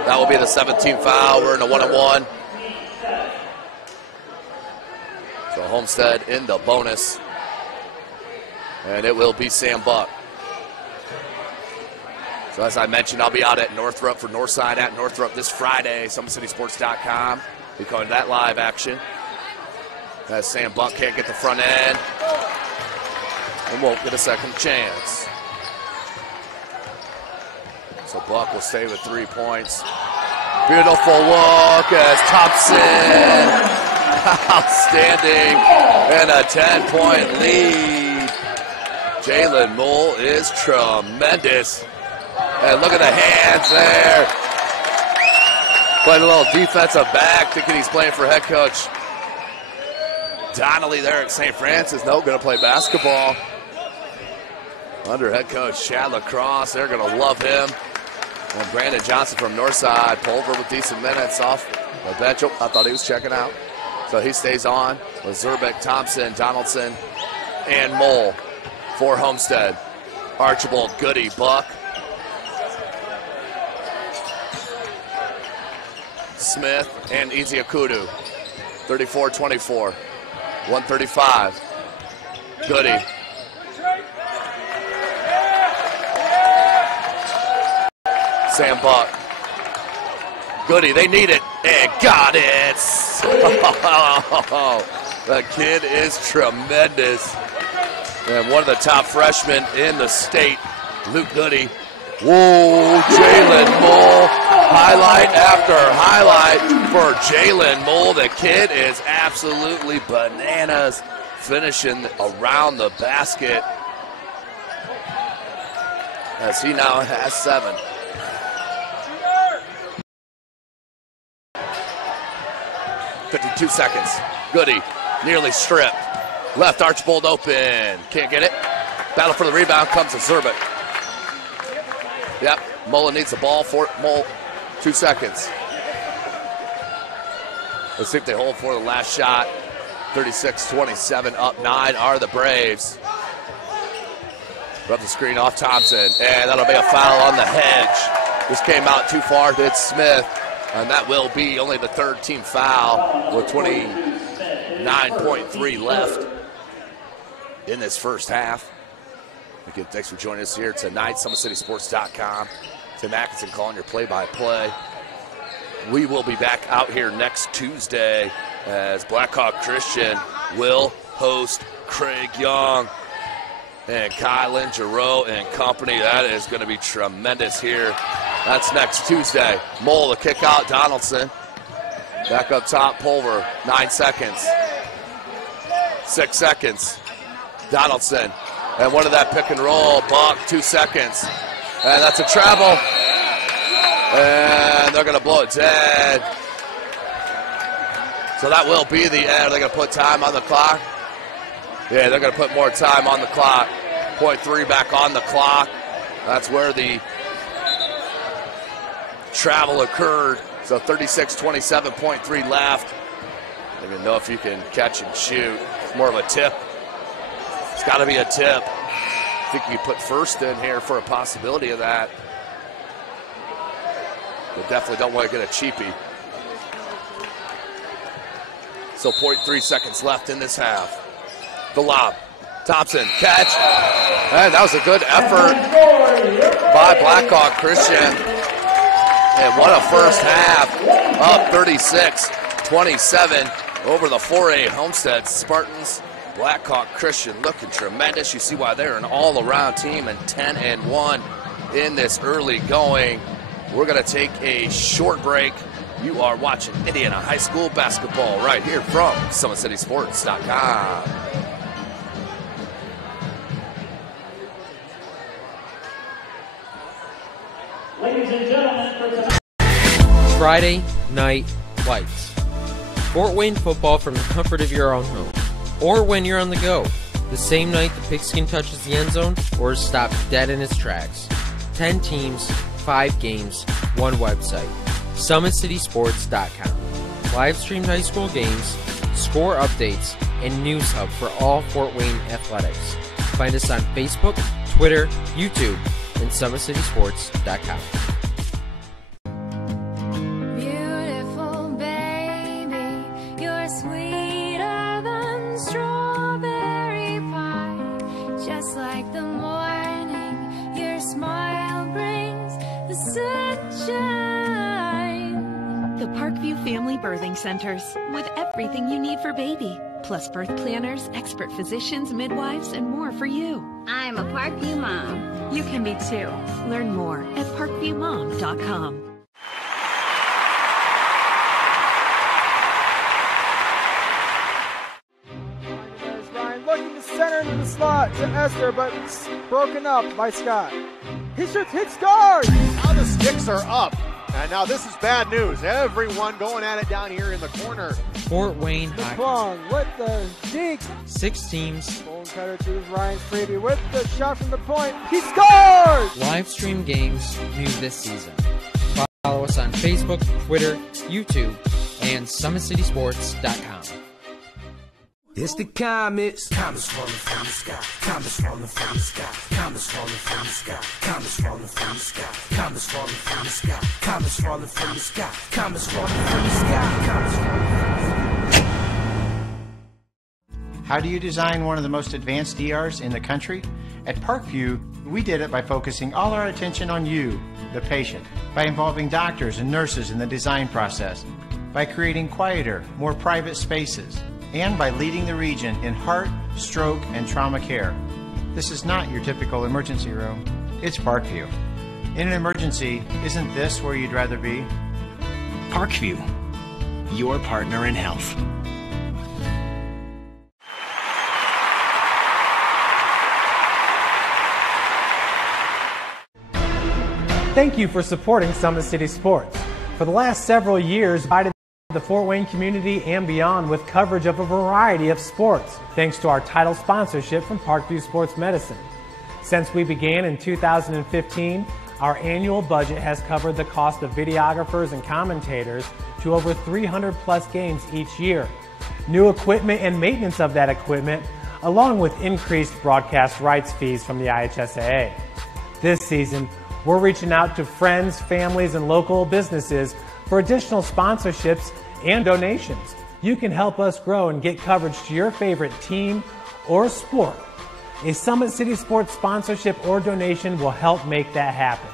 That will be the 17th foul. We're in a 1-on-1. So Homestead in the bonus. And it will be Sam Buck. So as I mentioned, I'll be out at Northrop for Northside at Northrop this Friday. SummitCitySports.com. Be calling that live action. As Sam Buck can't get the front end. And won't get a second chance. So Buck will stay with 3 points. Beautiful look as Thompson. Outstanding. And a 10-point lead. Jalen Mole is tremendous. And look at the hands there. Playing a little defensive back, thinking he's playing for head coach Donnelly there at St. Francis. No, going to play basketball. Under head coach Chad Lacrosse. They're going to love him. And Brandon Johnson from Northside. Pulver with decent minutes off the bench. Oh, I thought he was checking out. So he stays on with Zerbeck, Thompson, Donaldson, and Mole for Homestead. Archibald, Goody, Buck. Smith and Easy Akudu. 34-24. 135. Goody. Sam Buck. Goody, they need it. And got it. The kid is tremendous. And one of the top freshmen in the state Luke Goody. Whoa, Jalen Mole. Highlight after highlight for Jalen Mole. The kid is absolutely bananas, finishing around the basket as he now has 7. .52 seconds. Goody nearly stripped. Left Archbold open. Can't get it. Battle for the rebound comes to Zerbic. Yep, Mullen needs the ball for Mole. 2 seconds. Let's see if they hold for the last shot. 36-27, up 9 are the Braves. Rub the screen off Thompson, and that'll be a foul on the hedge. This came out too far, did Smith, and that will be only the 3rd team foul with 29.3 left in this first half. Again, thanks for joining us here tonight, SummitCitySports.com. Tim Atkinson calling your play-by-play. We will be back out here next Tuesday as Blackhawk Christian will host Craig Young and Kylan Giroux and company. That is going to be tremendous here. That's next Tuesday. Mole, the kick out, Donaldson. Back up top, Pulver, 9 seconds. 6 seconds. Donaldson. And one of that pick and roll, Buck, 2 seconds. And that's a travel. And they're going to blow it dead. So that will be the end. They're going to put time on the clock. Yeah, they're going to put more time on the clock. 0.3 back on the clock. That's where the travel occurred. So 36-27.3 left. I don't even know if you can catch and shoot. It's more of a tip. It's got to be a tip. I think you put first in here for a possibility of that. But definitely don't want to get a cheapie. So 0.3 seconds left in this half. The lob. Thompson, catch. And that was a good effort by Blackhawk Christian. And what a first half. Up 36-27 over the 4A Homestead Spartans. Blackhawk Christian looking tremendous. You see why they're an all-around team and 10-1 in this early going. We're going to take a short break. You are watching Indiana High School basketball right here from SummitCitySports.com. Ladies and gentlemen, for tonight. Friday Night Lights. Fort Wayne football from the comfort of your own home. Or when you're on the go. The same night the pigskin touches the end zone or is stopped dead in its tracks. 10 teams, 5 games, 1 website. SummitCitySports.com. Live streamed high school games, score updates, and news hub for all Fort Wayne athletics. Find us on Facebook, Twitter, YouTube, and SummitCitySports.com. Beautiful baby, you're sweeter than strawberry pie. Just like the morning, your smile brings the sunshine. The Parkview Family Birthing Centers, with everything you need for baby, plus birth planners, expert physicians, midwives, and more for you. I'm a Parkview mom. You can be too. Learn more at parkviewmom.com. There's Ryan looking to center into the slot to Esther, but it's broken up by Scott. He shoots, hit, scores! Now the sticks are up. And now this is bad news. Everyone going at it down here in the corner. Fort Wayne The Hockey. Plung with the deke. 6 teams. Bone cutter to Ryan's preview with the shot from the point. He scores! Live stream games new this season. Follow us on Facebook, Twitter, YouTube, and SummitCitySports.com. It's the comets. Comets falling from the sky. Comets falling from the sky. Comets falling from the sky. Comets falling from the sky. Comets falling from the sky. Comets falling from the sky. Comets falling from the sky. Comets falling from the sky. How do you design one of the most advanced ERs in the country? At Parkview, we did it by focusing all our attention on you, the patient, by involving doctors and nurses in the design process, by creating quieter, more private spaces, and by leading the region in heart, stroke, and trauma care. This is not your typical emergency room. it's Parkview. In an emergency, isn't this where you'd rather be? Parkview, your partner in health. Thank you for supporting Summit City Sports. For the last several years, we provided the Fort Wayne community and beyond with coverage of a variety of sports, thanks to our title sponsorship from Parkview Sports Medicine. Since we began in 2015, our annual budget has covered the cost of videographers and commentators to over 300 plus games each year. New equipment and maintenance of that equipment, along with increased broadcast rights fees from the IHSAA. This season, we're reaching out to friends, families, and local businesses for additional sponsorships and donations. You can help us grow and get coverage to your favorite team or sport. A Summit City Sports sponsorship or donation will help make that happen.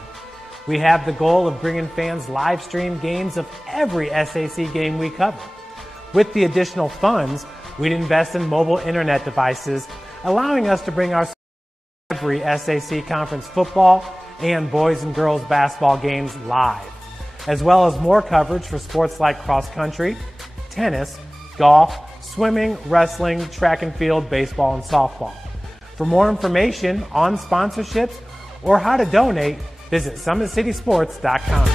We have the goal of bringing fans live stream games of every SAC game we cover. With the additional funds, we'd invest in mobile internet devices, allowing us to bring our every SAC conference football and boys and girls basketball games live, as well as more coverage for sports like cross country, tennis, golf, swimming, wrestling, track and field, baseball, and softball. For more information on sponsorships or how to donate, visit SummitCitySports.com.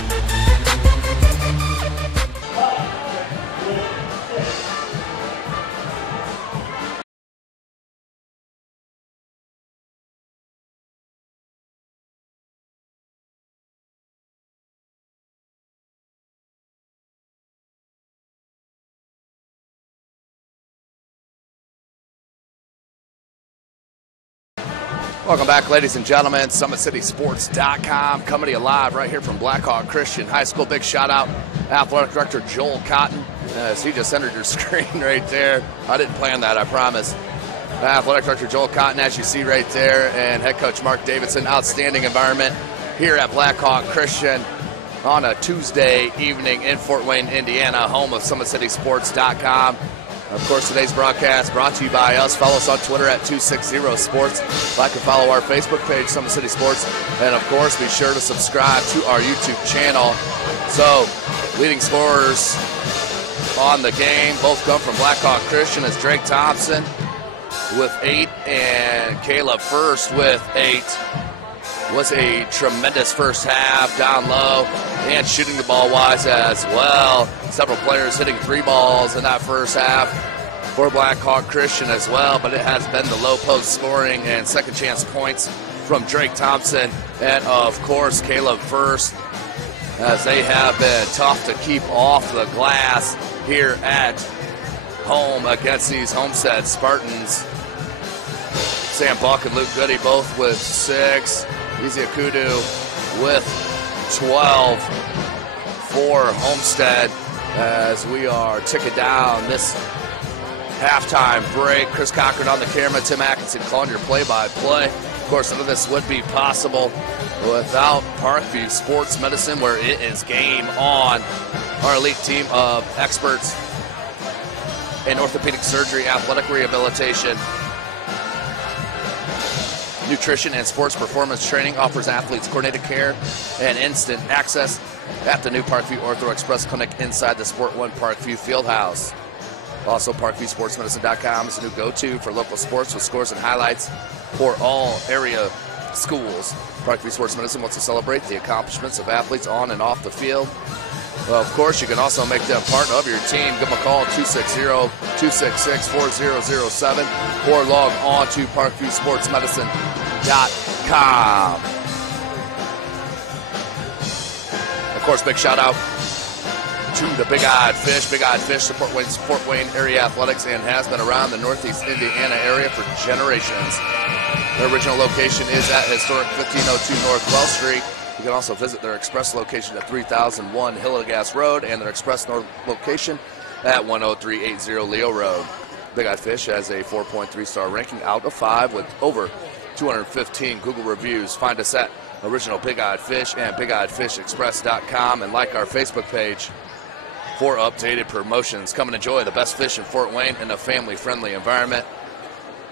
Welcome back, ladies and gentlemen. SummitCitySports.com coming to you live right here from Blackhawk Christian High School. Big shout out, Athletic Director Joel Cotton, as he just entered your screen right there. I didn't plan that, I promise. Athletic Director Joel Cotton, as you see right there, and Head Coach Mark Davidson. Outstanding environment here at Blackhawk Christian on a Tuesday evening in Fort Wayne, Indiana, home of SummitCitySports.com. Of course, today's broadcast brought to you by us. Follow us on Twitter at 260sports. Like and follow our Facebook page, Summit City Sports. And, of course, be sure to subscribe to our YouTube channel. So, leading scorers on the game both come from Blackhawk Christian as Drake Thompson with 8 and Caleb First with 8. Was a tremendous first half down low and shooting the ball wise as well. Several players hitting 3 balls in that first half for Blackhawk Christian as well, but it has been the low post scoring and second chance points from Drake Thompson and, of course, Caleb First, as they have been tough to keep off the glass here at home against these Homestead Spartans. Sam Buck and Luke Goody both with 6. Easy Akudu with 12 for Homestead as we are ticking down this halftime break. Chris Cochran on the camera, Tim Atkinson calling your play-by-play. Of course, none of this would be possible without Parkview Sports Medicine, where it is game on. Our elite team of experts in orthopedic surgery, athletic rehabilitation, nutrition, and sports performance training, offers athletes coordinated care and instant access at the new Parkview Ortho Express Clinic inside the Sport One Parkview Fieldhouse. Also, ParkviewSportsMedicine.com is a new go-to for local sports with scores and highlights for all area schools. Parkview Sports Medicine wants to celebrate the accomplishments of athletes on and off the field. Well, of course, you can also make them part of your team. Give them a call at 260-266-4007 or log on to ParkviewSportsMedicine.com. Of course, big shout out to the Big Eyed Fish. Big Eyed Fish support Fort Wayne area athletics and has been around the Northeast Indiana area for generations. Their original location is at historic 1502 North 12th Street. You can also visit their express location at 3001 Hillegas Road and their express north location at 10380 Leo Road. Big Eyed Fish has a 4.3-star ranking out of 5 with over 215 Google reviews. Find us at Original Big Eyed Fish and BigEyedFishExpress.com and like our Facebook page for updated promotions. Come and enjoy the best fish in Fort Wayne in a family-friendly environment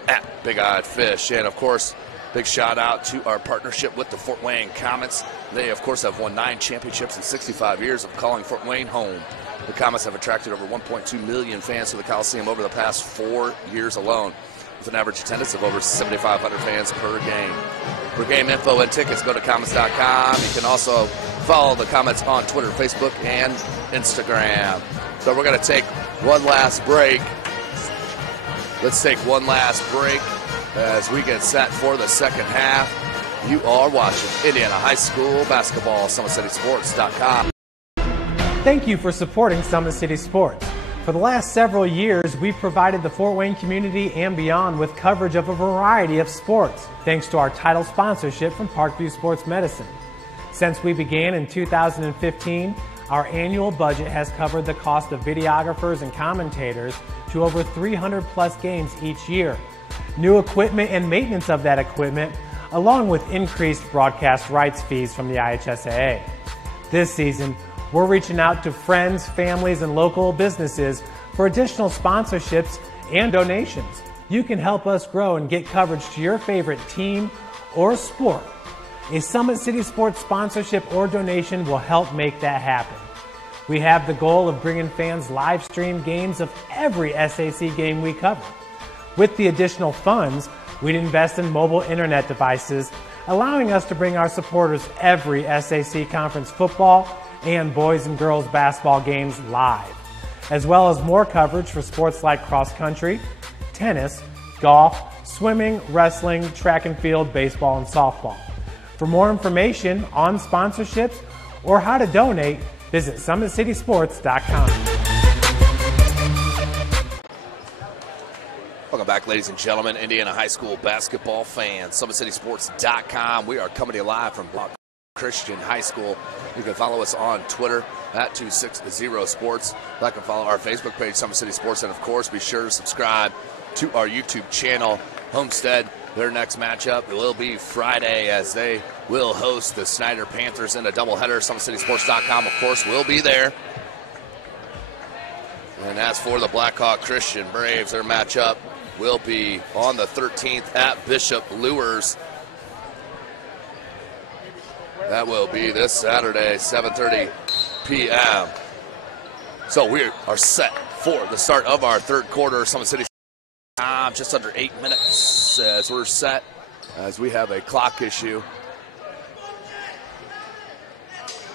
at Big Eyed Fish. And, of course, Big shout out to our partnership with the Fort Wayne Comets. They, of course, have won 9 championships in 65 years of calling Fort Wayne home. The Comets have attracted over 1.2 million fans to the Coliseum over the past 4 years alone, with an average attendance of over 7,500 fans per game. For game info and tickets, go to Comets.com. You can also follow the Comets on Twitter, Facebook, and Instagram. So we're going to take one last break. Let's take one last break as we get set for the second half. You are watching Indiana High School basketball, SummitCitySports.com. Thank you for supporting Summit City Sports. For the last several years, we've provided the Fort Wayne community and beyond with coverage of a variety of sports, thanks to our title sponsorship from Parkview Sports Medicine. Since we began in 2015, our annual budget has covered the cost of videographers and commentators to over 300 plus games each year. New equipment and maintenance of that equipment, along with increased broadcast rights fees from the IHSAA. This season, we're reaching out to friends, families, and local businesses for additional sponsorships and donations. You can help us grow and get coverage to your favorite team or sport. A Summit City Sports sponsorship or donation will help make that happen. We have the goal of bringing fans live stream games of every SAC game we cover. With the additional funds, we'd invest in mobile internet devices, allowing us to bring our supporters every SAC conference football and boys and girls basketball games live, as well as more coverage for sports like cross country, tennis, golf, swimming, wrestling, track and field, baseball, and softball. For more information on sponsorships or how to donate, visit SummitCitySports.com. Welcome back, ladies and gentlemen, Indiana High School basketball fans, SummitCitySports.com. We are coming to you live from Blackhawk Christian High School. You can follow us on Twitter at 260sports. Like and follow our Facebook page, Summit City Sports, and of course, be sure to subscribe to our YouTube channel, Homestead. Their next matchup will be Friday as they will host the Snyder Panthers in a doubleheader. SummitCitySports.com, of course, will be there. And as for the Blackhawk Christian Braves, their matchup will be on the 13th at Bishop Lures. That will be this Saturday, 7:30 p.m. So we are set for the start of our third quarter. Summit City just under 8 minutes as we're set, as we have a clock issue.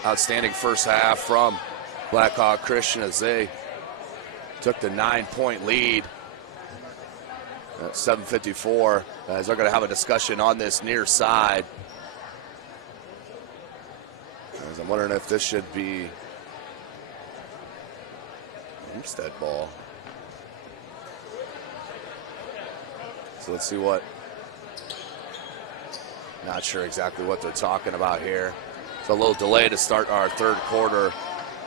Outstanding first half from Blackhawk Christian as they took the 9-point lead at 7:54, as they're going to have a discussion on this near side. As I'm wondering if this should be Homestead ball. So let's see what, not sure exactly what they're talking about here. It's a little delay to start our third quarter.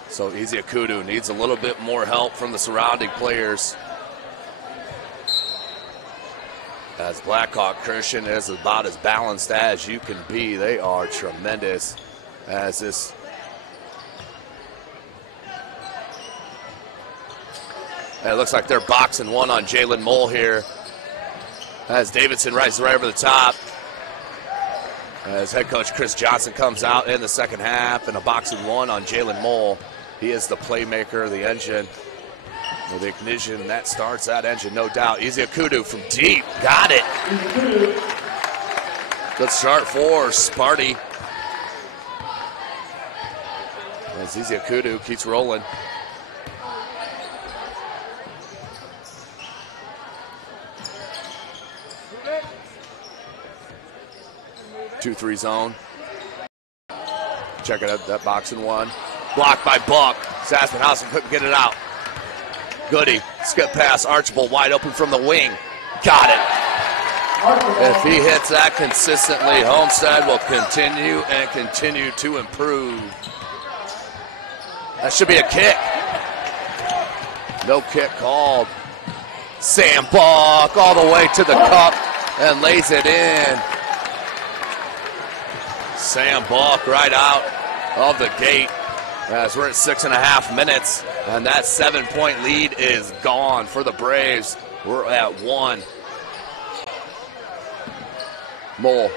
So Iziakudu needs a little bit more help from the surrounding players. As Blackhawk Christian is about as balanced as you can be. They are tremendous. As this it looks like they're boxing one on Jalen Mole here. As Davidson rises right over the top. As head coach Chris Johnson comes out in the second half and a boxing one on Jalen Mole. He is the playmaker, the engine. With the ignition, that starts that engine, no doubt. Iziakudu from deep, got it. Good start for Sparty. As Iziakudu keeps rolling. Two-three zone. Check it out, that boxing one. Blocked by Buck. Saspenhausen couldn't get it out. Goody, skip pass, Archibald wide open from the wing. Got it. If he hits that consistently, Homestead will continue and continue to improve. That should be a kick. No kick called. Sam Buck all the way to the cup and lays it in. Sam Buck right out of the gate as we're at 6.5 minutes, and that 7-point lead is gone for the Braves. We're at 1. Mole,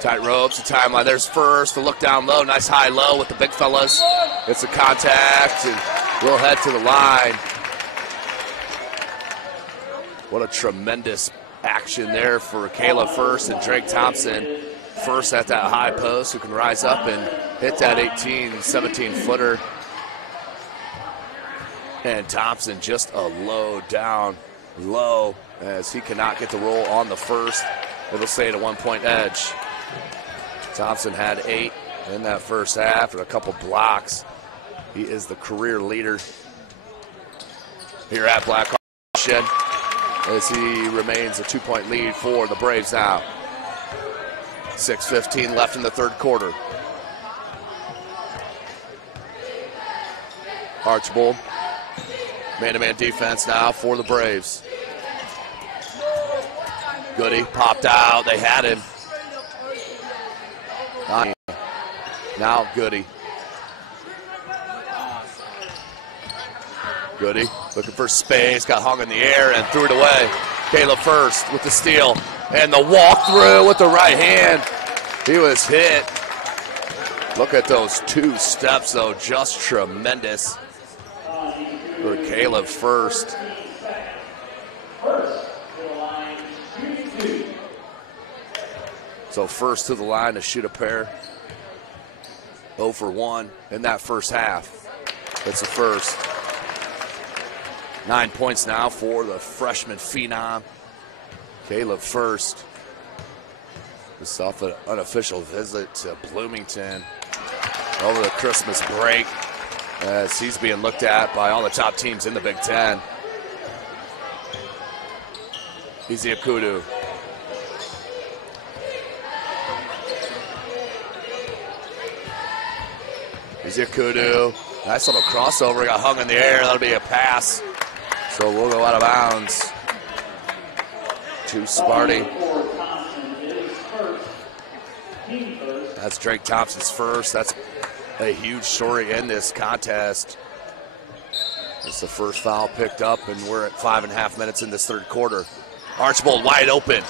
tight ropes, the timeline. There's first, the look down low, nice high low with the big fellas. It's a contact, and we'll head to the line. What a tremendous action there for Caleb First and Drake Thompson. First at that high post, who can rise up and hit that 18, 17-footer. And Thompson just a low down low as he cannot get the roll on the first. It'll stay at a 1-point edge. Thompson had 8 in that first half and a couple blocks. He is the career leader here at Blackhawk as he remains a 2-point lead for the Braves now. 6:15 left in the third quarter. Archibald, man-to-man defense now for the Braves. Goody popped out. They had him. Now Goody. Goody looking for space. Got hung in the air and threw it away. Caleb First with the steal. And the walk through with the right hand. He was hit. Look at those 2 steps, though. Just tremendous for Caleb First. So First to the line to shoot a pair. 0 for 1 in that first half. That's the first. 9 points now for the freshman phenom, Caleb First. Just off an unofficial visit to Bloomington over the Christmas break as he's being looked at by all the top teams in the Big Ten. Izzy Akudu. Izzy Akudu. Nice little crossover. Got hung in the air. That'll be a pass. So we'll go out of bounds to Sparty. That's Drake Thompson's first. That's a huge story in this contest. It's the first foul picked up, and we're at 5.5 minutes in this third quarter. Archibald wide open.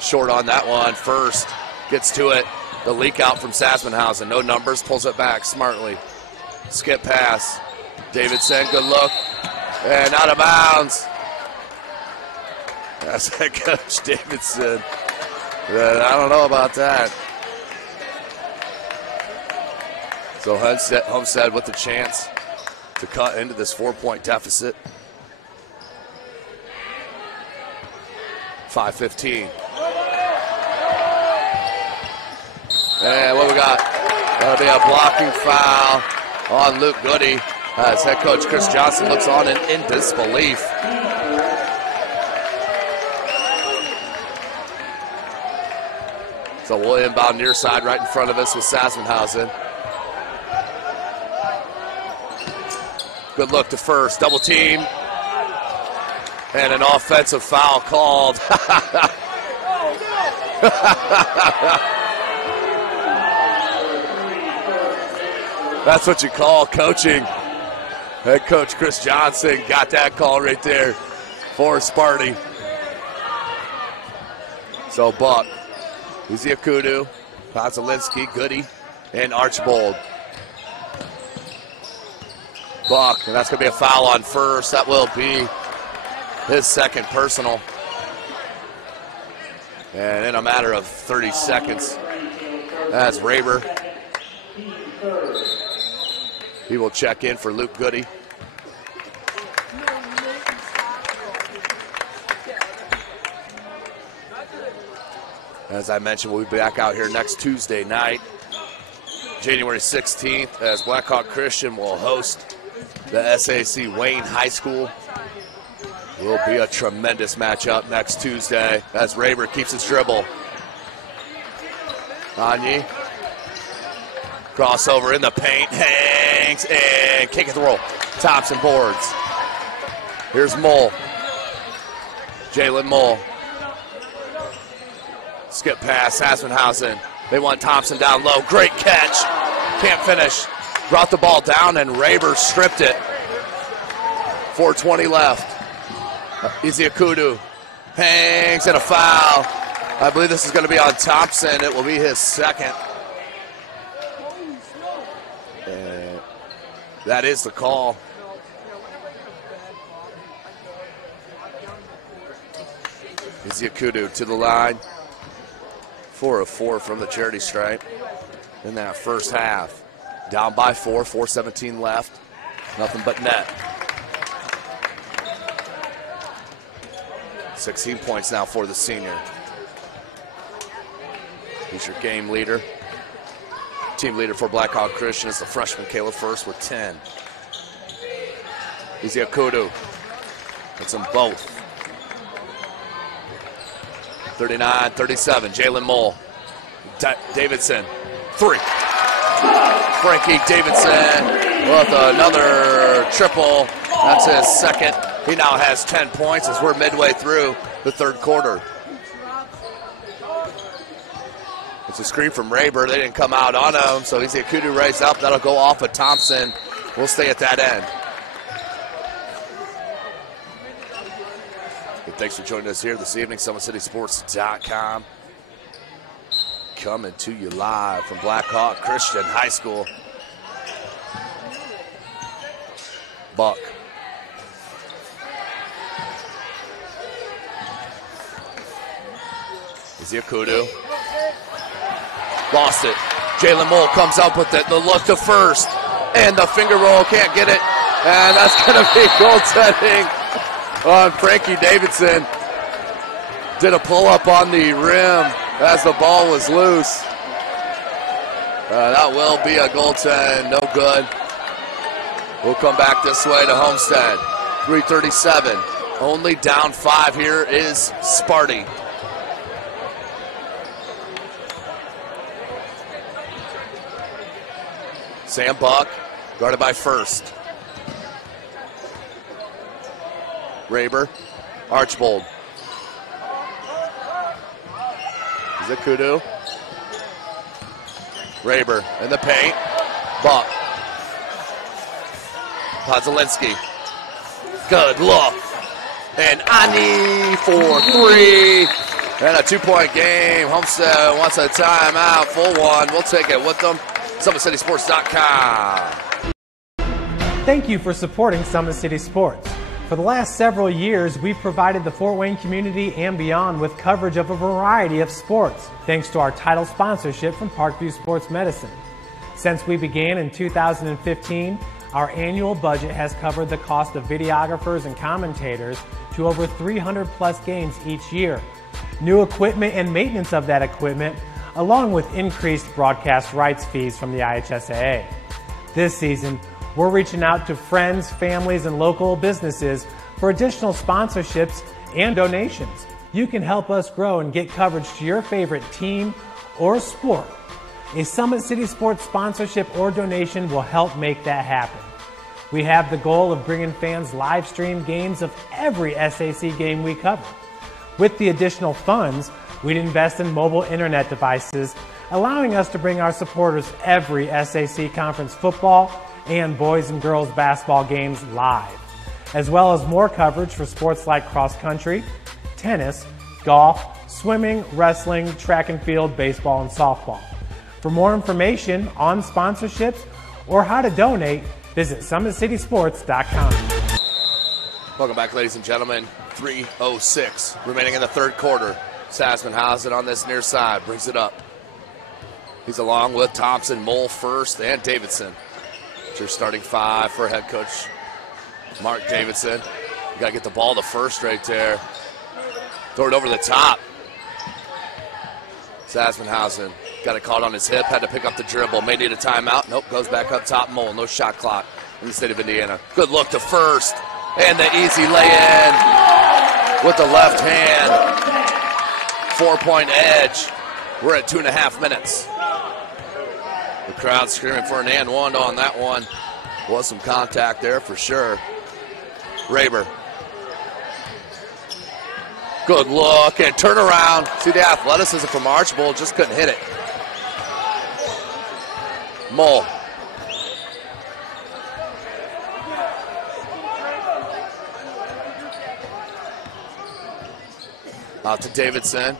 Short on that one. First gets to it. The leak out from Sassenhausen. No numbers. Pulls it back smartly. Skip pass. Davidson, good look. And out of bounds. That's head coach Davidson. I don't know about that. So Homestead with the chance to cut into this 4-point deficit. 5:15. And what we got? That'll be a blocking foul on Luke Goody as head coach Chris Johnson looks on in disbelief. So we'll inbound near side right in front of us with Sassenhausen. Good look to First, double team. And an offensive foul called. That's what you call coaching. Head coach Chris Johnson got that call right there for Sparty. So Buck, Izzy Akudu, Kozolinsky, Goody, and Archibald. Buck, and that's going to be a foul on First. That will be his second personal. And in a matter of 30 seconds, that's Raber. He will check in for Luke Goody. As I mentioned, we'll be back out here next Tuesday night, January 16th, as Blackhawk Christian will host the SAC Wayne High School. Will be a tremendous matchup next Tuesday as Raber keeps his dribble. Gagne. Crossover in the paint, hangs, and kick at the roll. Thompson boards. Here's Mole. Jalen Mole. Skip pass, Sassenhausen. They want Thompson down low. Great catch. Can't finish. Brought the ball down, and Raber stripped it. 4:20 left. Izzy Akudu hangs and a foul. I believe this is going to be on Thompson. It will be his second. And that is the call. Iziakudu to the line. 4 of 4 from the charity stripe in that first half. Down by 4, 4:17 left. Nothing but net. 16 points now for the senior. He's your game leader. Team leader for Blackhawk Christian is the freshman Caleb First with 10. Iziakudu. It's them both. 39-37, Jalen Mole. Davidson, 3. Frankie Davidson with another triple. That's his second. He now has 10 points as we're midway through the third quarter. It's a screen from Rayburn. They didn't come out on him, so Iziakudu raised up. That'll go off of Thompson. We'll stay at that end. Thanks for joining us here this evening. SummitCitySports.com. Coming to you live from Blackhawk Christian High School. Buck. Iziakudu. Lost it. Jalen Mole comes up with it. The look to first. And the finger roll. Can't get it. And that's going to be goaltending on Frankie Davidson. Did a pull-up on the rim as the ball was loose. That will be a goaltend. No good. We'll come back this way to Homestead. 3:37. Only down 5 here is Sparty. Sam Buck, guarded by First. Rayburn, Archbold. Iziakudu. Rayburn in the paint. Buck. Podzelinski. Good look. And Ani for 3. And a 2-point game. Homestead wants a timeout. Full one. We'll take it with them. SummitCitySports.com. Thank you for supporting Summit City Sports. For the last several years, we've provided the Fort Wayne community and beyond with coverage of a variety of sports, thanks to our title sponsorship from Parkview Sports Medicine. Since we began in 2015, our annual budget has covered the cost of videographers and commentators to over 300 plus games each year. New equipment and maintenance of that equipment, along with increased broadcast rights fees from the IHSAA. This season, we're reaching out to friends, families, and local businesses for additional sponsorships and donations. You can help us grow and get coverage to your favorite team or sport. A Summit City Sports sponsorship or donation will help make that happen. We have the goal of bringing fans live stream games of every SAC game we cover. With the additional funds, we'd invest in mobile internet devices, allowing us to bring our supporters every SAC conference football and boys and girls basketball games live, as well as more coverage for sports like cross country, tennis, golf, swimming, wrestling, track and field, baseball, and softball. For more information on sponsorships or how to donate, visit SummitCitySports.com. Welcome back, ladies and gentlemen. 3:06 remaining in the third quarter. Sasmanhausen on this near side brings it up. He's along with Thompson, Mole, First, and Davidson. It's your starting 5 for head coach Mark Davidson. You got to get the ball to First right there. Throw it over the top. Sasmanhausen got it caught on his hip, had to pick up the dribble, may need a timeout. Nope, goes back up top. Mole, no shot clock in the state of Indiana. Good look to First, and the easy lay-in with the left hand. 4-point edge. We're at 2.5 minutes. The crowd screaming for an and one on that one. Was some contact there for sure. Rayburn. Good look and turn around. See the athleticism from Archbold, just couldn't hit it. Mole. Out to Davidson.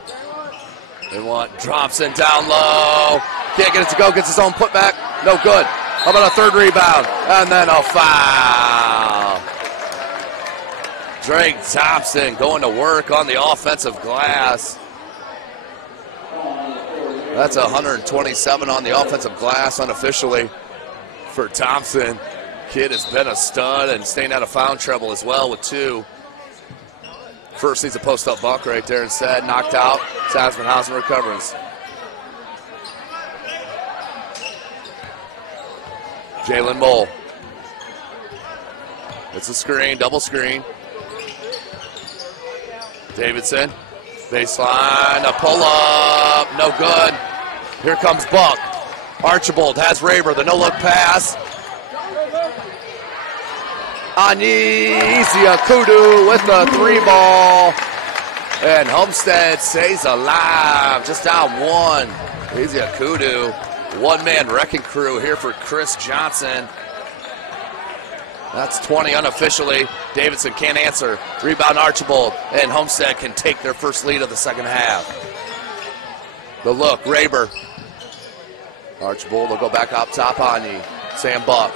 They want Thompson down low. Can't get it to go. Gets his own putback. No good. How about a third rebound? And then a foul. Drake Thompson going to work on the offensive glass. That's 127 on the offensive glass unofficially for Thompson. Kid has been a stud and staying out of foul trouble as well with 2. First needs a post-up buck right there instead. Knocked out. Tasmanhausen recovers. Jalen Mole. It's a screen, double screen. Davidson, baseline, a pull-up, no good. Here comes Buck. Archibald has Raber, the no-look pass. Anizia Kudu with the 3-ball. And Homestead stays alive, just down 1. Anizia Kudu, one-man wrecking crew here for Chris Johnson. That's 20 unofficially. Davidson can't answer. Rebound Archibald, and Homestead can take their first lead of the second half. The look, Raber. Archibald will go back up top, Ani. Sam Buck.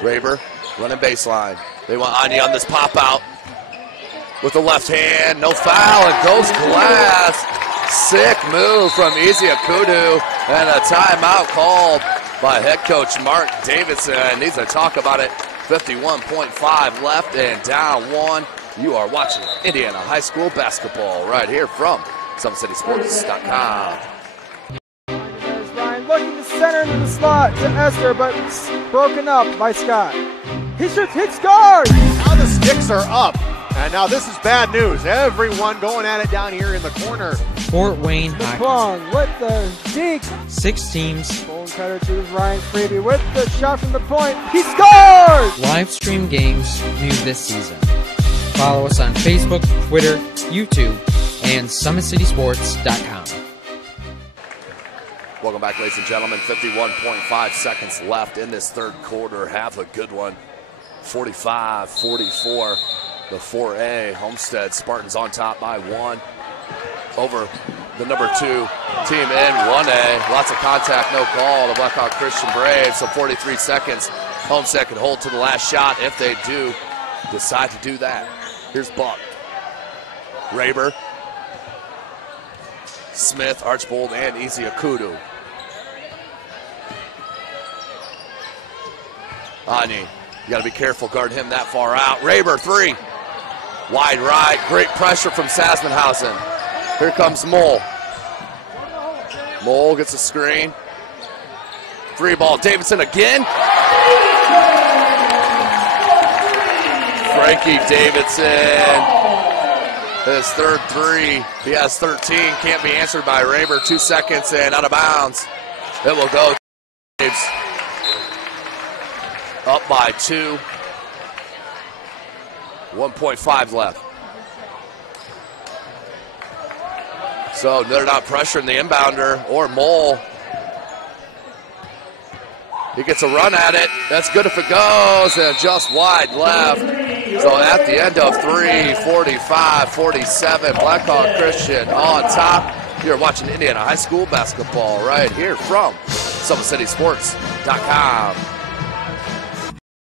Raber running baseline. They want Ani on this pop out with the left hand. No foul, it goes glass. Sick move from Izia Kudu, and a timeout called by head coach Mark Davidson. Needs to talk about it. 51.5 left and down 1. You are watching Indiana High School basketball right here from SummitCitySports.com. There's Ryan looking to center into the slot to Esther, but it's broken up by Scott. He shoots, hits guard. Now the sticks are up. And now this is bad news. Everyone going at it down here in the corner. Fort Wayne High. LeBron with the dink. 6 teams. Bone cutter to Ryan Freeby with the shot from the point. He scores! Live stream games new this season. Follow us on Facebook, Twitter, YouTube, and SummitCitySports.com. Welcome back, ladies and gentlemen. 51.5 seconds left in this third quarter. Have a good one. 45-44. The 4A Homestead Spartans on top by 1 over the number 2 team in 1A. Lots of contact, no call. The Blackhawk Christian Braves. So 43 seconds. Homestead can hold to the last shot if they do decide to do that. Here's Buck. Raber. Smith, Archibald, and Izia Kudu. Ani, you got to be careful guarding him that far out. Raber, 3. Wide right, great pressure from Tasmanhausen. Here comes Mole. Mole gets a screen. 3-ball, Davidson again. Frankie Davidson, his third 3. He has 13, can't be answered by Raber. 2 seconds and out of bounds. It will go. Up by 2. 1.5 left. So they're not pressuring the inbounder or Mole. He gets a run at it. That's good if it goes, and just wide left. So at the end of 3, 45-47, Blackhawk Christian on top. You're watching Indiana High School basketball right here from SummitCitySports.com.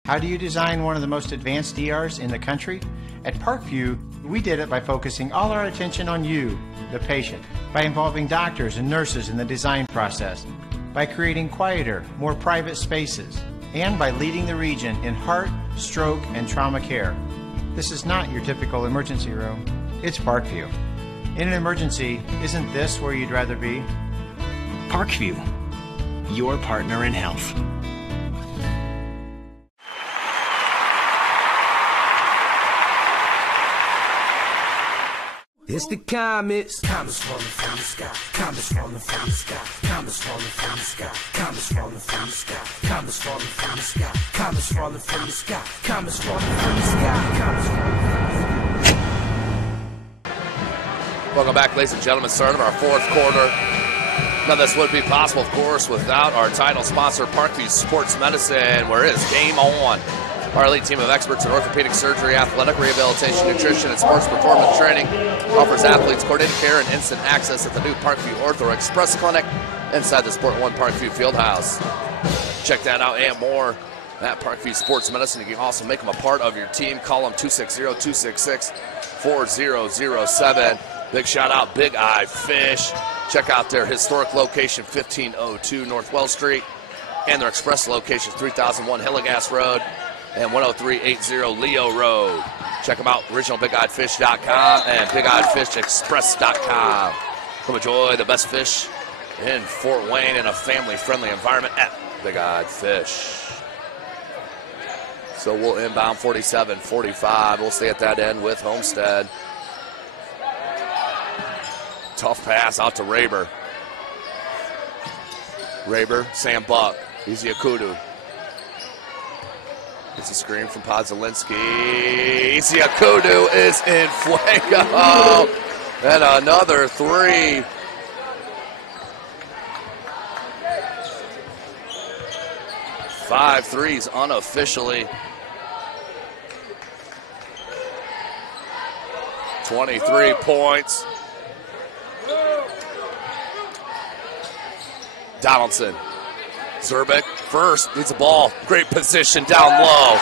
How do you design one of the most advanced ERs in the country? At Parkview, we did it by focusing all our attention on you, the patient, by involving doctors and nurses in the design process, by creating quieter, more private spaces, and by leading the region in heart, stroke, and trauma care. This is not your typical emergency room. It's Parkview. In an emergency, isn't this where you'd rather be? Parkview, your partner in health. It's the comets. Comets falling from the sky. Comets falling from the sky. Comets falling from the sky. Comets falling from the sky. Comets falling from the sky. Comets falling from the sky. Comets falling from the sky. Comets falling from the sky. Welcome back, ladies and gentlemen. Start of our fourth quarter. Now, this would be possible, of course, without our title sponsor, Parkview Sports Medicine, where it is game on. Our elite team of experts in orthopedic surgery, athletic rehabilitation, nutrition, and sports performance training offers athletes coordinated care and instant access at the new Parkview Ortho Express Clinic inside the Sport One Parkview Fieldhouse. Check that out and more at Parkview Sports Medicine. You can also make them a part of your team. Call them 260-266-4007. Big shout out, Big Eye Fish. Check out their historic location, 1502 North Wells Street, and their express location, 3001 Hillegas Road and 10380 Leo Road. Check them out, originalbigeyedfish.com and bigeyedfishexpress.com. Come enjoy the best fish in Fort Wayne in a family-friendly environment at Big Eyed Fish. So we'll inbound 47-45. We'll stay at that end with Homestead. Tough pass out to Raber. Raber, Sam Buck, Easy Akudu. It's a screen from Podzalinski. Easy Akudu is in fuego. And another three. Five threes unofficially. 23 points. Donaldson. Zerbeck first, needs the ball. Great position down low.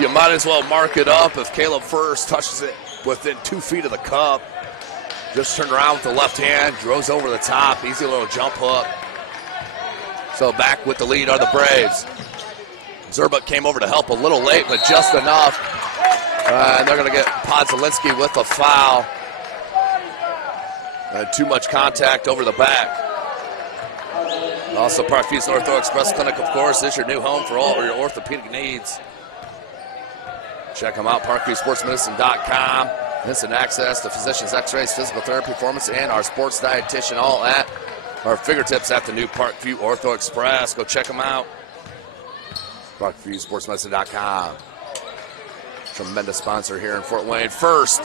You might as well mark it up if Caleb First touches it within 2 feet of the cup. Just turned around with the left hand, drove over the top. Easy little jump hook. So back with the lead are the Braves. Zerbeck came over to help a little late, but just enough. And they're going to get Podzalinski with a foul. Too much contact over the back. Also, Parkview's Ortho Express Clinic, of course, is your new home for all your orthopedic needs. Check them out, ParkviewSportsMedicine.com. Instant access to physicians, x-rays, physical therapy, performance, and our sports dietitian, all at our fingertips at the new Parkview Ortho Express. Go check them out. ParkviewSportsMedicine.com. Tremendous sponsor here in Fort Wayne. First.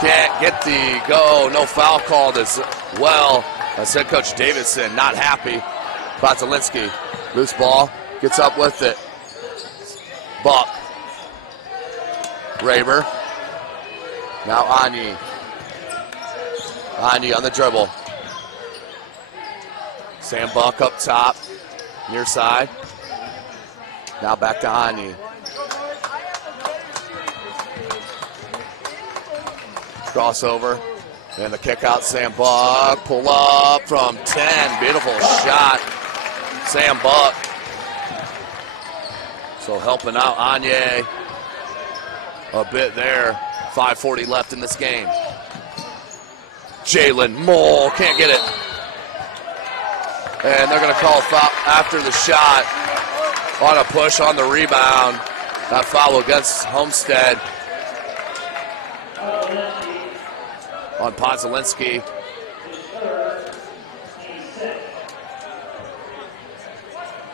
Can't get the go. No foul called as well. As head coach Davidson not happy. Podzalinski, loose ball, gets up with it. Buck. Raber. Now Ani. Ani on the dribble. Sam Buck up top, near side. Now back to Ani. Crossover, and the kick out, Sam Buck, pull up from 10, beautiful shot, Sam Buck. So helping out Anye a bit there, 5:40 left in this game. Jalen Mole, can't get it. And they're gonna call a foul after the shot on a push on the rebound. That foul against Homestead. On Podzalinski.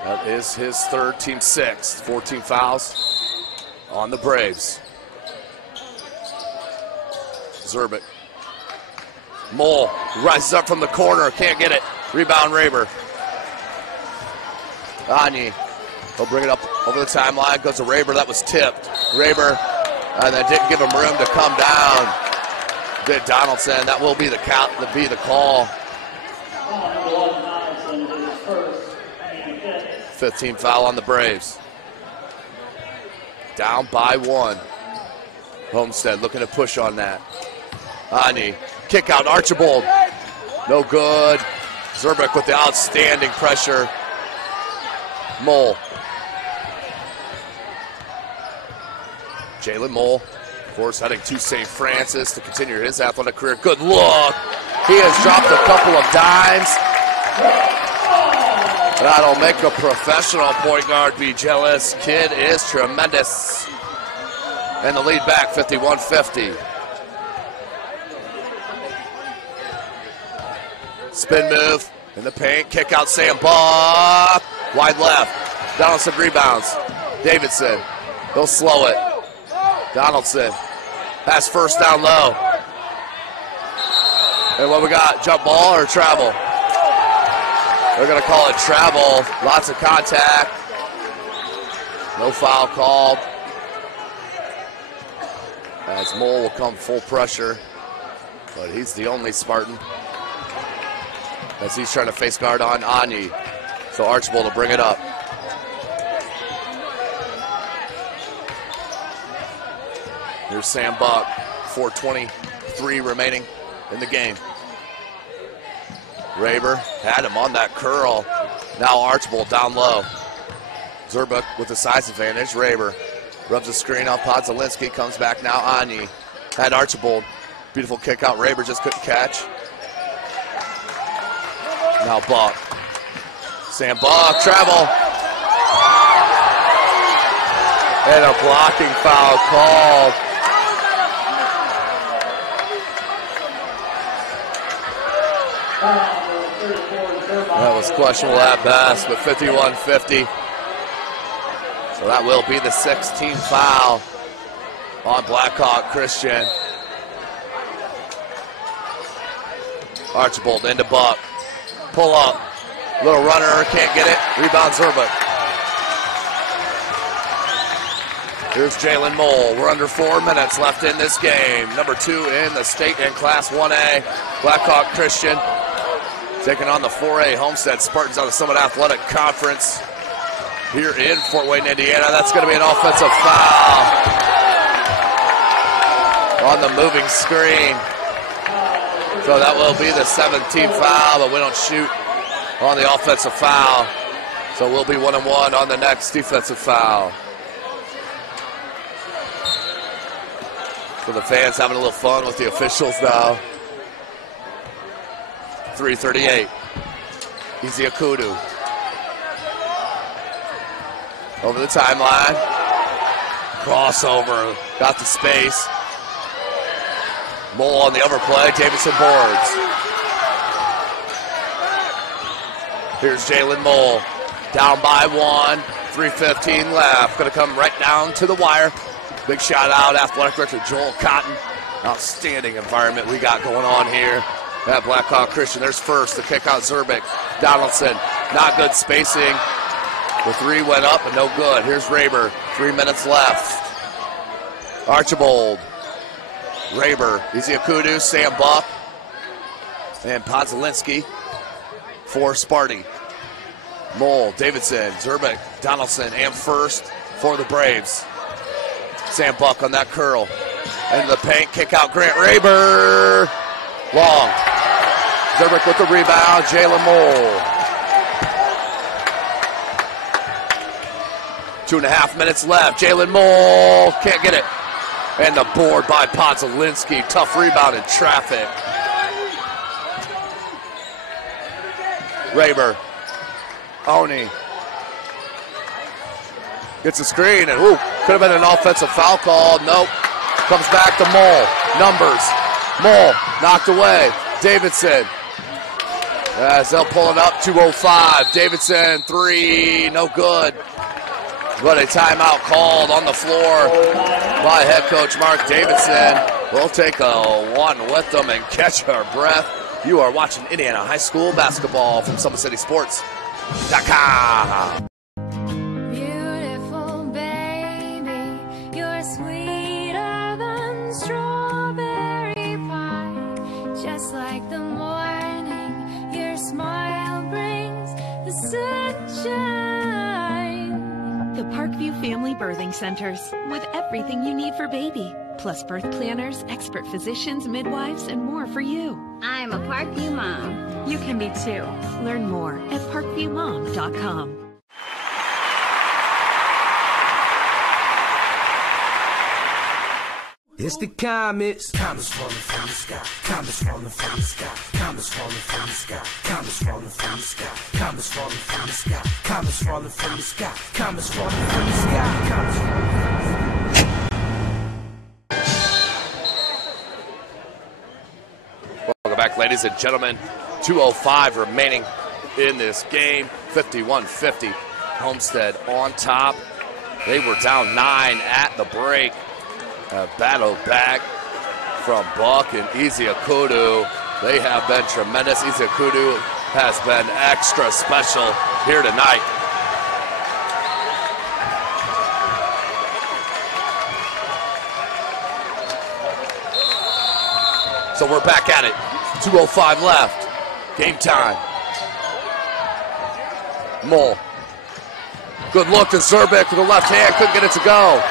That is his third, team sixth. 14 fouls on the Braves. Zerbeck. Mole rises up from the corner, can't get it. Rebound Raber. Ani. He'll bring it up over the timeline, goes to Raber, that was tipped. Raber, and then didn't give him room to come down. Did Donaldson, that will be the count, be the call. 15 foul on the Braves. Down by one. Homestead looking to push on that. Ani, kick out, Archibald. No good. Zerbeck with the outstanding pressure. Mole. Jalen Mole, of course, heading to St. Francis to continue his athletic career. Good look. He has dropped a couple of dimes. That'll make a professional point guard be jealous. Kid is tremendous. And the lead back, 51-50. Spin move in the paint. Kick out Sam Buck. Wide left. Donaldson rebounds. Davidson. He'll slow it. Donaldson. Pass first down low. And what we got? Jump ball or travel? They're going to call it travel. Lots of contact. No foul called. As Mole will come full pressure. But he's the only Spartan. As he's trying to face guard on Anyi. So Archibald will bring it up. Here's Sam Buck. 4:23 remaining in the game. Raber had him on that curl. Now Archibald down low. Zerbuck with the size advantage. Raber rubs the screen on Podzalinski. Comes back now. Anyi had Archibald. Beautiful kick out. Raber just couldn't catch. Now Buck. Sam Buck, travel. And a blocking foul called. That was questionable at best, but 51-50. So that will be the 16th foul on Blackhawk Christian. Archibald into Buck. Pull up. Little runner, can't get it. Rebound Zerbuck. Here's Jalen Mole. We're under 4 minutes left in this game. Number 2 in the state and Class 1A. Blackhawk Christian taking on the 4A Homestead Spartans on the Summit Athletic Conference here in Fort Wayne, Indiana. That's going to be an offensive foul on the moving screen. So that will be the 17th foul, but we don't shoot on the offensive foul. So we'll be 1-1 on the next defensive foul. So the fans having a little fun with the officials now. 3:38. Easy Akudu. Over the timeline. Crossover. Got the space. Mole on the overplay. Davidson boards. Here's Jalen Mole. Down by 1. 3:15 left. Going to come right down to the wire. Big shout out, Athletic Director Joel Cotton. Outstanding environment we got going on here at Blackhawk Christian. There's first, the kick out Zerbick. Donaldson, not good spacing. The 3 went up and no good. Here's Raber, 3 minutes left. Archibald, Raber, Easy Akudu, Sam Buck, and Podzalinski for Sparty. Mole, Davidson, Zerbick, Donaldson, and first for the Braves. Sam Buck on that curl. Into the paint, kick out Grant Raber. Long. Zerbick with the rebound, Jalen Mole. 2.5 minutes left. Jalen Mole can't get it. And the board by Podzalinski. Tough rebound in traffic. Raber. Mahoney. Gets a screen and could have been an offensive foul call. Nope. Comes back to Mole. Numbers. Mole knocked away. Davidson. As they'll pull it up. 2:05. Davidson 3. No good. But a timeout called on the floor by head coach Mark Davidson. We'll take a one with them and catch our breath. You are watching Indiana High School basketball from SummitCitySports.com. Beautiful baby, you're sweeter than strawberry pie. Just like the morning, your smile brings the sunshine. The Parkview Family Birthing Centers, with everything you need for baby, plus birth planners, expert physicians, midwives, and more for you. I'm a Parkview mom. You can be too. Learn more at parkviewmom.com. It's the comets. Comets falling from the sky. Comets falling from the sky. Comets falling from the sky. Comets falling from the sky. Comets falling from the sky. Comets falling from the sky. Comets falling from the sky. Comets falling from the sky. Welcome back, ladies and gentlemen. 2:05 remaining in this game. 51-50. Homestead on top. They were down 9 at the break. A battle back from Buck and Easy Akudu. They have been tremendous. Easy Akudu has been extra special here tonight. So we're back at it. 2:05 left. Game time. Mole. Good look to Zerbic with the left hand. Couldn't get it to go.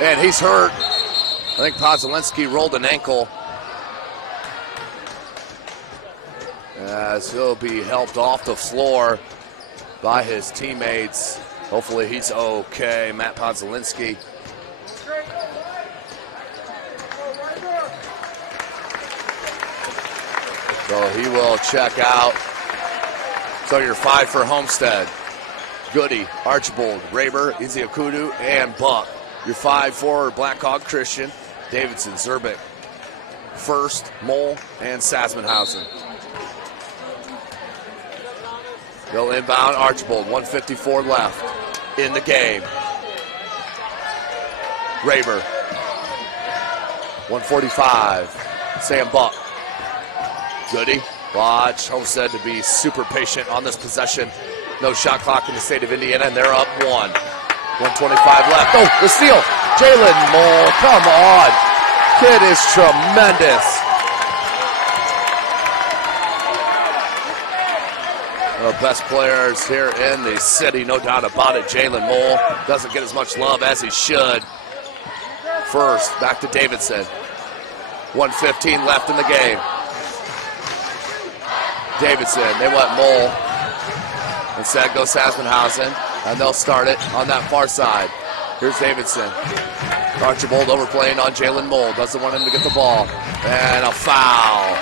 And he's hurt. I think Podzelinski rolled an ankle. As he'll be helped off the floor by his teammates. Hopefully he's okay. Matt Podzelinski. So he will check out. So your 5 for Homestead. Goody, Archibald, Raber, Iziakudu, and Buck. Your 5 for Blackhawk, Christian, Davidson, Zerbic, First, Mole, and Sasmanhausen. They'll inbound Archibald, 1:54 left in the game. Raber, 1:45, Sam Buck. Goody, watch Homestead to be super patient on this possession. No shot clock in the state of Indiana, and they're up 1. 1:25 left. Oh, the steal. Jalen Mole, come on. Kid is tremendous. One of the best players here in the city, no doubt about it. Jalen Mole doesn't get as much love as he should. First, back to Davidson. 1:15 left in the game. Davidson, they want Mole. Instead goes Sasmanhausen, and they'll start it on that far side. Here's Davidson. Archibald overplaying on Jalen Mole. Doesn't want him to get the ball. And a foul.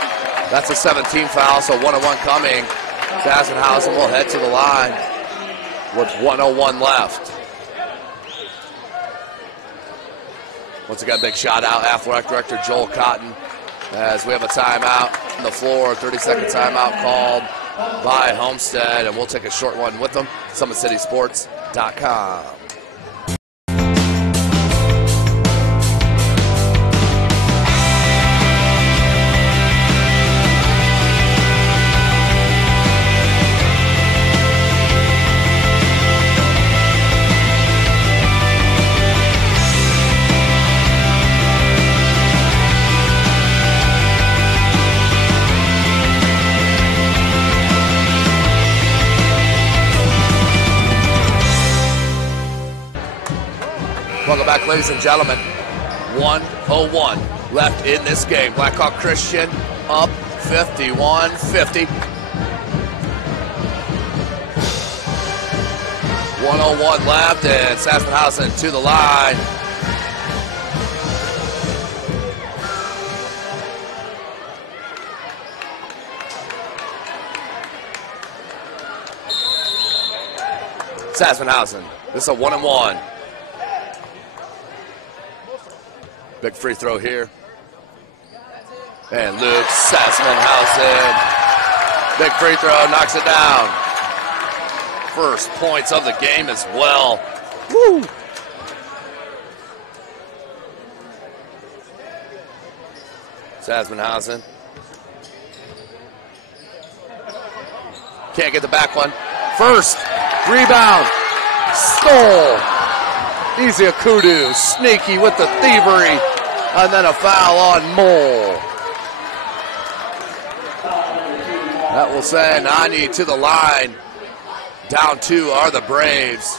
That's a 17 foul, so 1-on-1 coming. Sasmanhausen will head to the line with 1:01 left. Once again, big shout out, Athletic Director Joel Cotton, as we have a timeout on the floor, 30-second timeout called by Homestead, and we'll take a short one with them. SummitCitySports.com. Welcome back, ladies and gentlemen. 1:01 left in this game. Blackhawk Christian up 51-50. 1:01 left, and Sasmanhausen to the line. Sasmanhausen, this is a 1-and-1. Big free throw here. And Luke Sasmanhausen. Big free throw, knocks it down. First points of the game as well. Woo! Sasmanhausen. Can't get the back one. First, rebound, stole. Iziakudu, sneaky with the thievery, and then a foul on Mole. That will send Ani to the line. Down 2 are the Braves.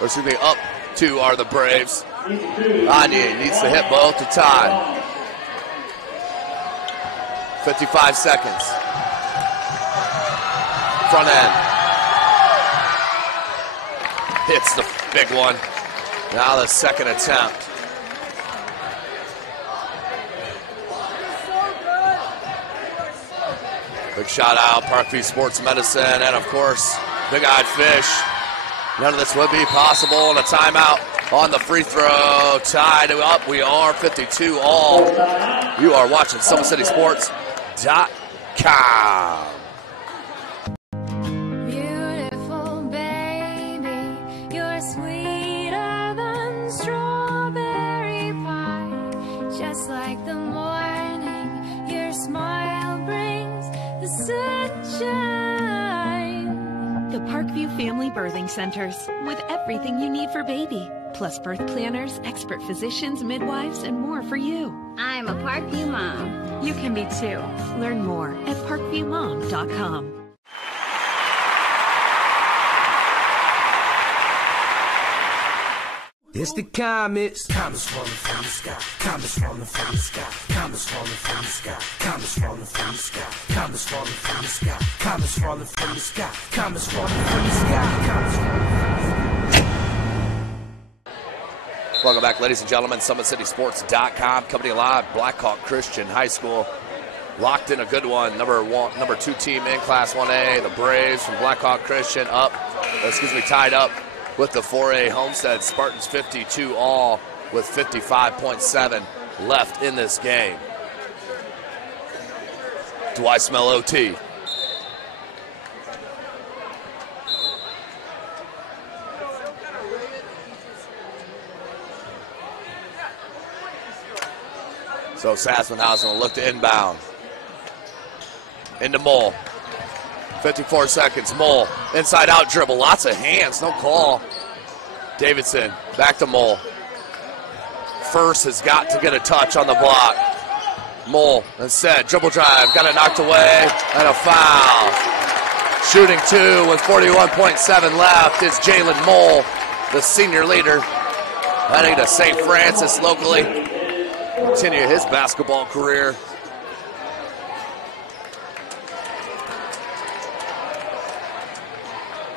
Or excuse me, up 2 are the Braves. Ani needs to hit both to tie. 55 seconds. Front end. Hits the big one. Now the second attempt. Big shout out, Parkview Sports Medicine, and of course, Big Eyed Fish. None of this would be possible, and a timeout on the free throw. Tied up, we are 52 all. You are watching SummitCitySports.com. Like the morning, your smile brings Birthing Centers with everything you need for baby, plus birth planners, expert physicians, midwives, and more for you. I'm a Parkview mom. You can be too. Learn more at parkviewmom.com. It's the comets. Comets falling from the sky. Comets falling from the sky. Comets falling from the sky. Comets falling from the sky. Comets falling from the sky. Comets falling from the sky. Comets falling from the sky. Comets falling from the sky. Welcome back, ladies and gentlemen. SummitCitySports.com coming to you live. Blackhawk Christian High School locked in a good one. Number 2 team in Class 1A. The Braves from Blackhawk Christian tied up with the 4A Homestead Spartans 52 all with 55.7 left in this game. Do I smell OT? So Sassenhausen will look to inbound. Into Mole. 54 seconds, Mole, inside out dribble, lots of hands, no call. Davidson, back to Mole. First has got to get a touch on the block. Mole, instead, dribble drive, got it knocked away, and a foul. Shooting 2 with 41.7 left is Jalen Mole, the senior leader, heading to St. Francis locally. Continue his basketball career.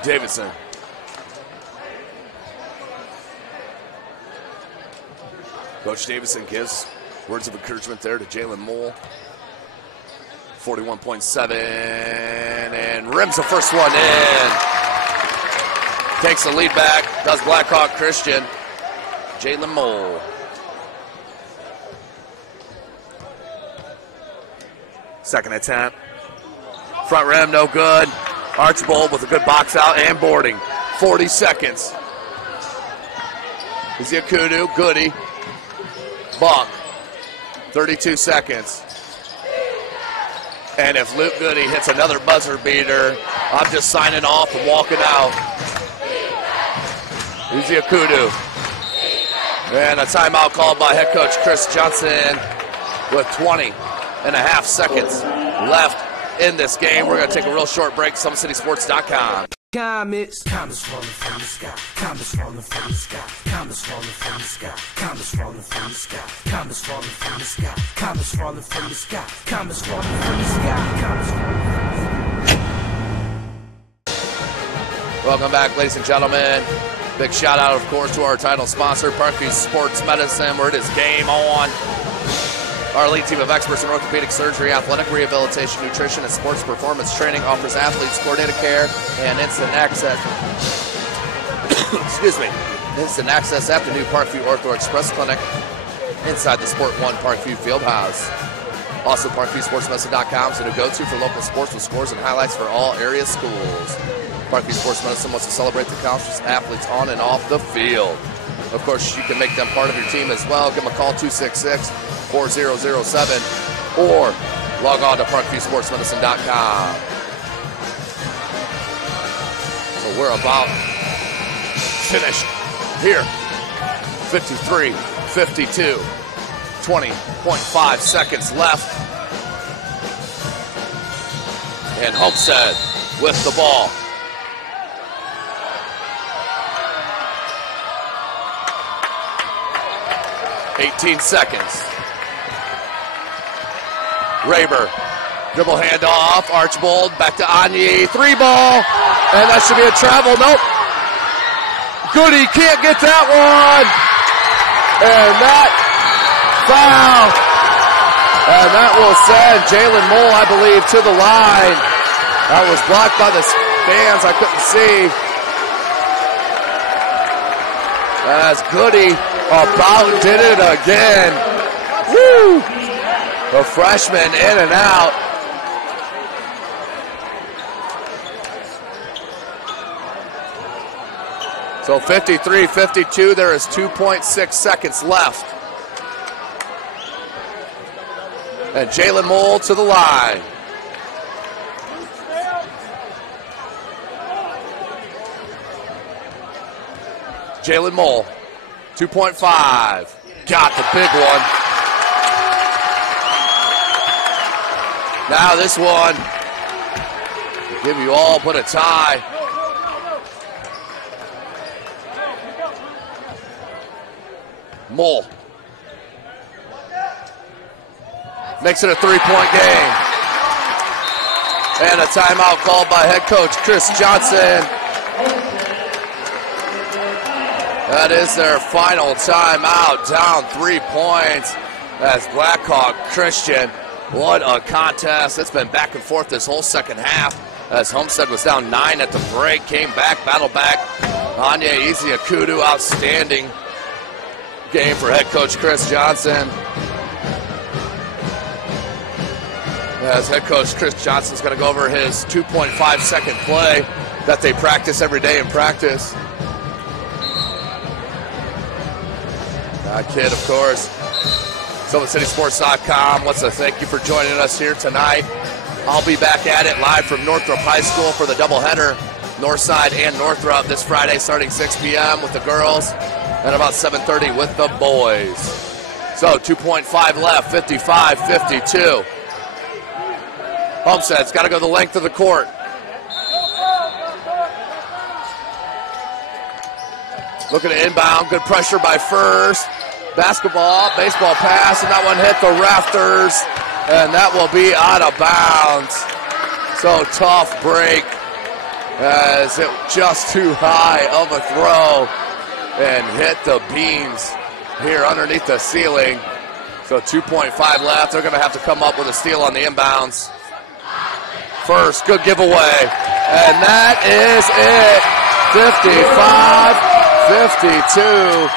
Davidson. Coach Davidson gives words of encouragement there to Jalen Mole. 41.7 and rims the first one in. Takes the lead back, does Blackhawk Christian. Jalen Mole. Second attempt. Front rim, no good. Archibald with a good box out and boarding. 40 seconds. Iziakudu, Goody. Buck. 32 seconds. And if Luke Goody hits another buzzer beater, I'm just signing off and walking out. Iziakudu. And a timeout called by head coach Chris Johnson with 20.5 seconds left in this game. We're going to take a real short break. SummitCitySports.com. Comets. Comets falling from the sky. Comets falling from the sky. Comets falling from the sky. Comets falling from the sky. Comets falling from the sky. Comets falling from the sky. Comets falling from the sky. Comets falling from the sky. Welcome back, ladies and gentlemen. Big shout out, of course, to our title sponsor, Parkview Sports Medicine, where it is game on. Our elite team of experts in orthopedic surgery, athletic rehabilitation, nutrition, and sports performance training offers athletes coordinated care and instant access. Instant access at the new Parkview Ortho Express Clinic inside the Sport One Parkview Fieldhouse. Also, ParkviewSportsMedicine.com is a new go-to for local sports with scores and highlights for all area schools. Parkview Sports Medicine wants to celebrate the accomplishments athletes on and off the field. Of course, you can make them part of your team as well. Give them a call, 266-4007, or log on to ParkviewSportsMedicine.com. So we're about finished here. 53-52, 20.5 seconds left. And Homestead with the ball. $18 seconds. Raber, dribble handoff, Archibald, back to Anye, 3-ball, and that should be a travel, nope. Goody can't get that one, and that foul, and that will send Jalen Mole, I believe, to the line. That was blocked by the fans, I couldn't see. As Goody about did it again. Woo! The freshman in and out. So 53-52, there is 2.6 seconds left. And Jalen Mole to the line. – Jalen Mole, 2.5. Got the big one. Now this one will give you all but a tie. Mole makes it a 3-point game. And a timeout called by head coach Chris Johnson. That is their final timeout, down 3 points as Blackhawk Christian. What a contest. It's been back and forth this whole second half as Homestead was down 9 at the break, came back, battled back. Anya Ezeakudu, outstanding game for head coach Chris Johnson. As head coach Chris Johnson's going to go over his 2.5 second play that they practice every day in practice. That kid, of course. SummitCitySports.com wants to thank you for joining us here tonight. I'll be back at it live from Northrop High School for the doubleheader, Northside and Northrop, this Friday starting 6 p.m. with the girls and about 7:30 with the boys. So 2.5 left, 55-52. Homestead's got to go the length of the court. Looking to inbound, good pressure by First. Basketball, baseball pass, and that one hit the rafters, and that will be out of bounds. So tough break as it just too high of a throw and hit the beams here underneath the ceiling. So 2.5 left. They're going to have to come up with a steal on the inbounds. First, good giveaway. And that is it. 55-52.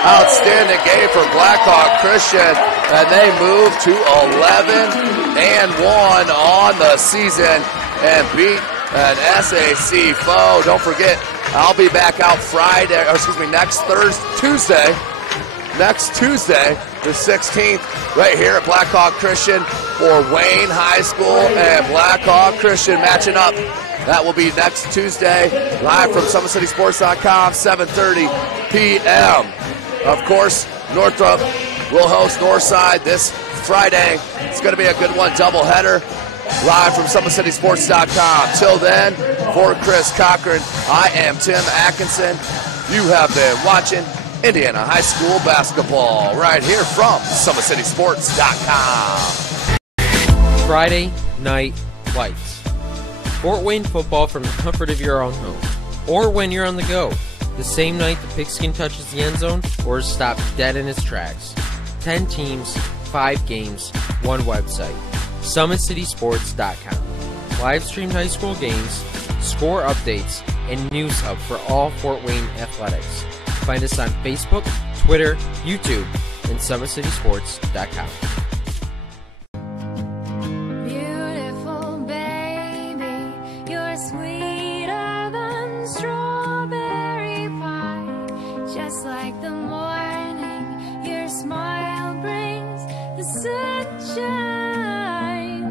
Outstanding game for Blackhawk Christian. And they move to 11-1 on the season and beat an SAC foe. Don't forget, I'll be back out next Tuesday, the 16th, right here at Blackhawk Christian for Wayne High School and Blackhawk Christian matching up. That will be next Tuesday, live from SummitCitySports.com, 7:30 p.m. Of course, Northrop will host Northside this Friday. It's going to be a good one, doubleheader, live from SummitCitySports.com. Till then, for Chris Cochran, I am Tim Atkinson. You have been watching Indiana High School basketball right here from SummitCitySports.com. Friday Night Lights. Fort Wayne football from the comfort of your own home. Or when you're on the go. The same night the pigskin touches the end zone or is stopped dead in its tracks. 10 teams, 5 games, 1 website. SummitCitySports.com. Live streamed high school games, score updates, and news hub for all Fort Wayne athletics. Find us on Facebook, Twitter, YouTube, and SummitCitySports.com. Beautiful baby, you're sweeter than strawberry pie. Just like the morning, your smile brings the sunshine.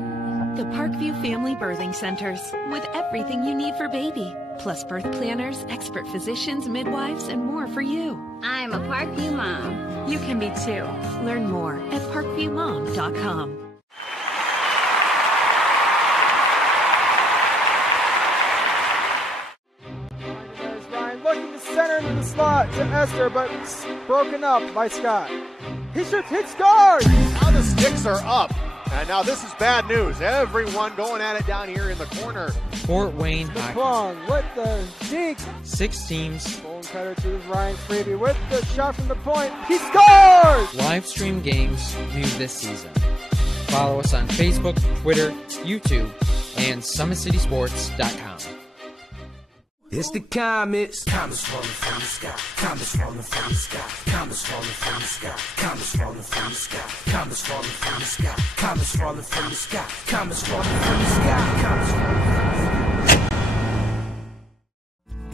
The Parkview Family Birthing Centers, with everything you need for baby. Plus birth planners, expert physicians, midwives, and more for you. I'm a Parkview mom. You can be too. Learn more at parkviewmom.com. There's Ryan looking to center into the slot to Esther, but it's broken up by Scott. He shoots, hits, scores! Now the sticks are up. And now this is bad news. Everyone going at it down here in the corner. Fort Wayne High. Plong with the dink. 6 teams. Bone cutter to Ryan Freeby with the shot from the point. He scores! Live stream games new this season. Follow us on Facebook, Twitter, YouTube, and SummitCitySports.com. It's the comets. Comets falling from the sky. Comets falling from the sky. Comets falling from the sky. Comets falling from the sky. Comets falling from the sky. Comets falling from the sky. Comets falling from the sky. Comets falling from the sky.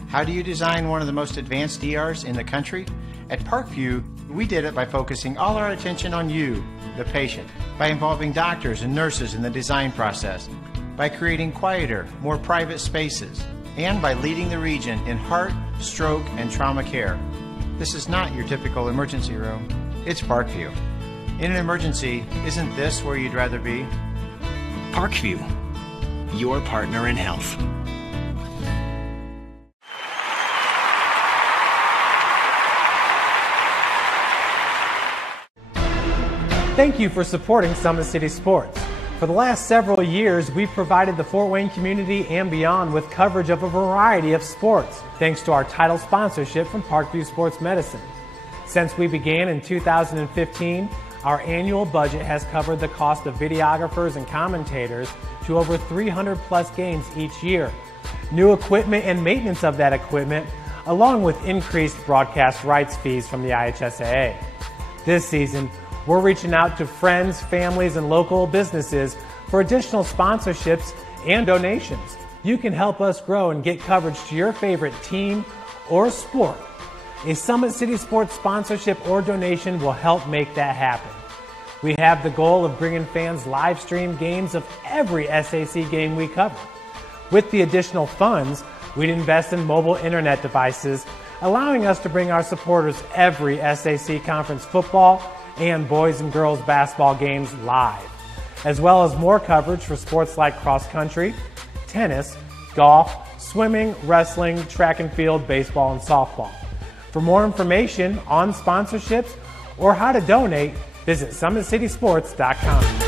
How do you design one of the most advanced ERs in the country? At Parkview, we did it by focusing all our attention on you, the patient, by involving doctors and nurses in the design process, by creating quieter, more private spaces, and by leading the region in heart, stroke, and trauma care. This is not your typical emergency room. It's Parkview. In an emergency, isn't this where you'd rather be? Parkview, your partner in health. Thank you for supporting Summit City Sports. For the last several years, we've provided the Fort Wayne community and beyond with coverage of a variety of sports, thanks to our title sponsorship from Parkview Sports Medicine. Since we began in 2015, our annual budget has covered the cost of videographers and commentators to over 300 plus games each year. New equipment and maintenance of that equipment, along with increased broadcast rights fees from the IHSAA. This season, we're reaching out to friends, families, and local businesses for additional sponsorships and donations. You can help us grow and get coverage to your favorite team or sport. A Summit City Sports sponsorship or donation will help make that happen. We have the goal of bringing fans live stream games of every SAC game we cover. With the additional funds, we'd invest in mobile internet devices, allowing us to bring our supporters every SAC conference football and boys and girls basketball games live, as well as more coverage for sports like cross country, tennis, golf, swimming, wrestling, track and field, baseball, and softball. For more information on sponsorships or how to donate, visit SummitCitySports.com.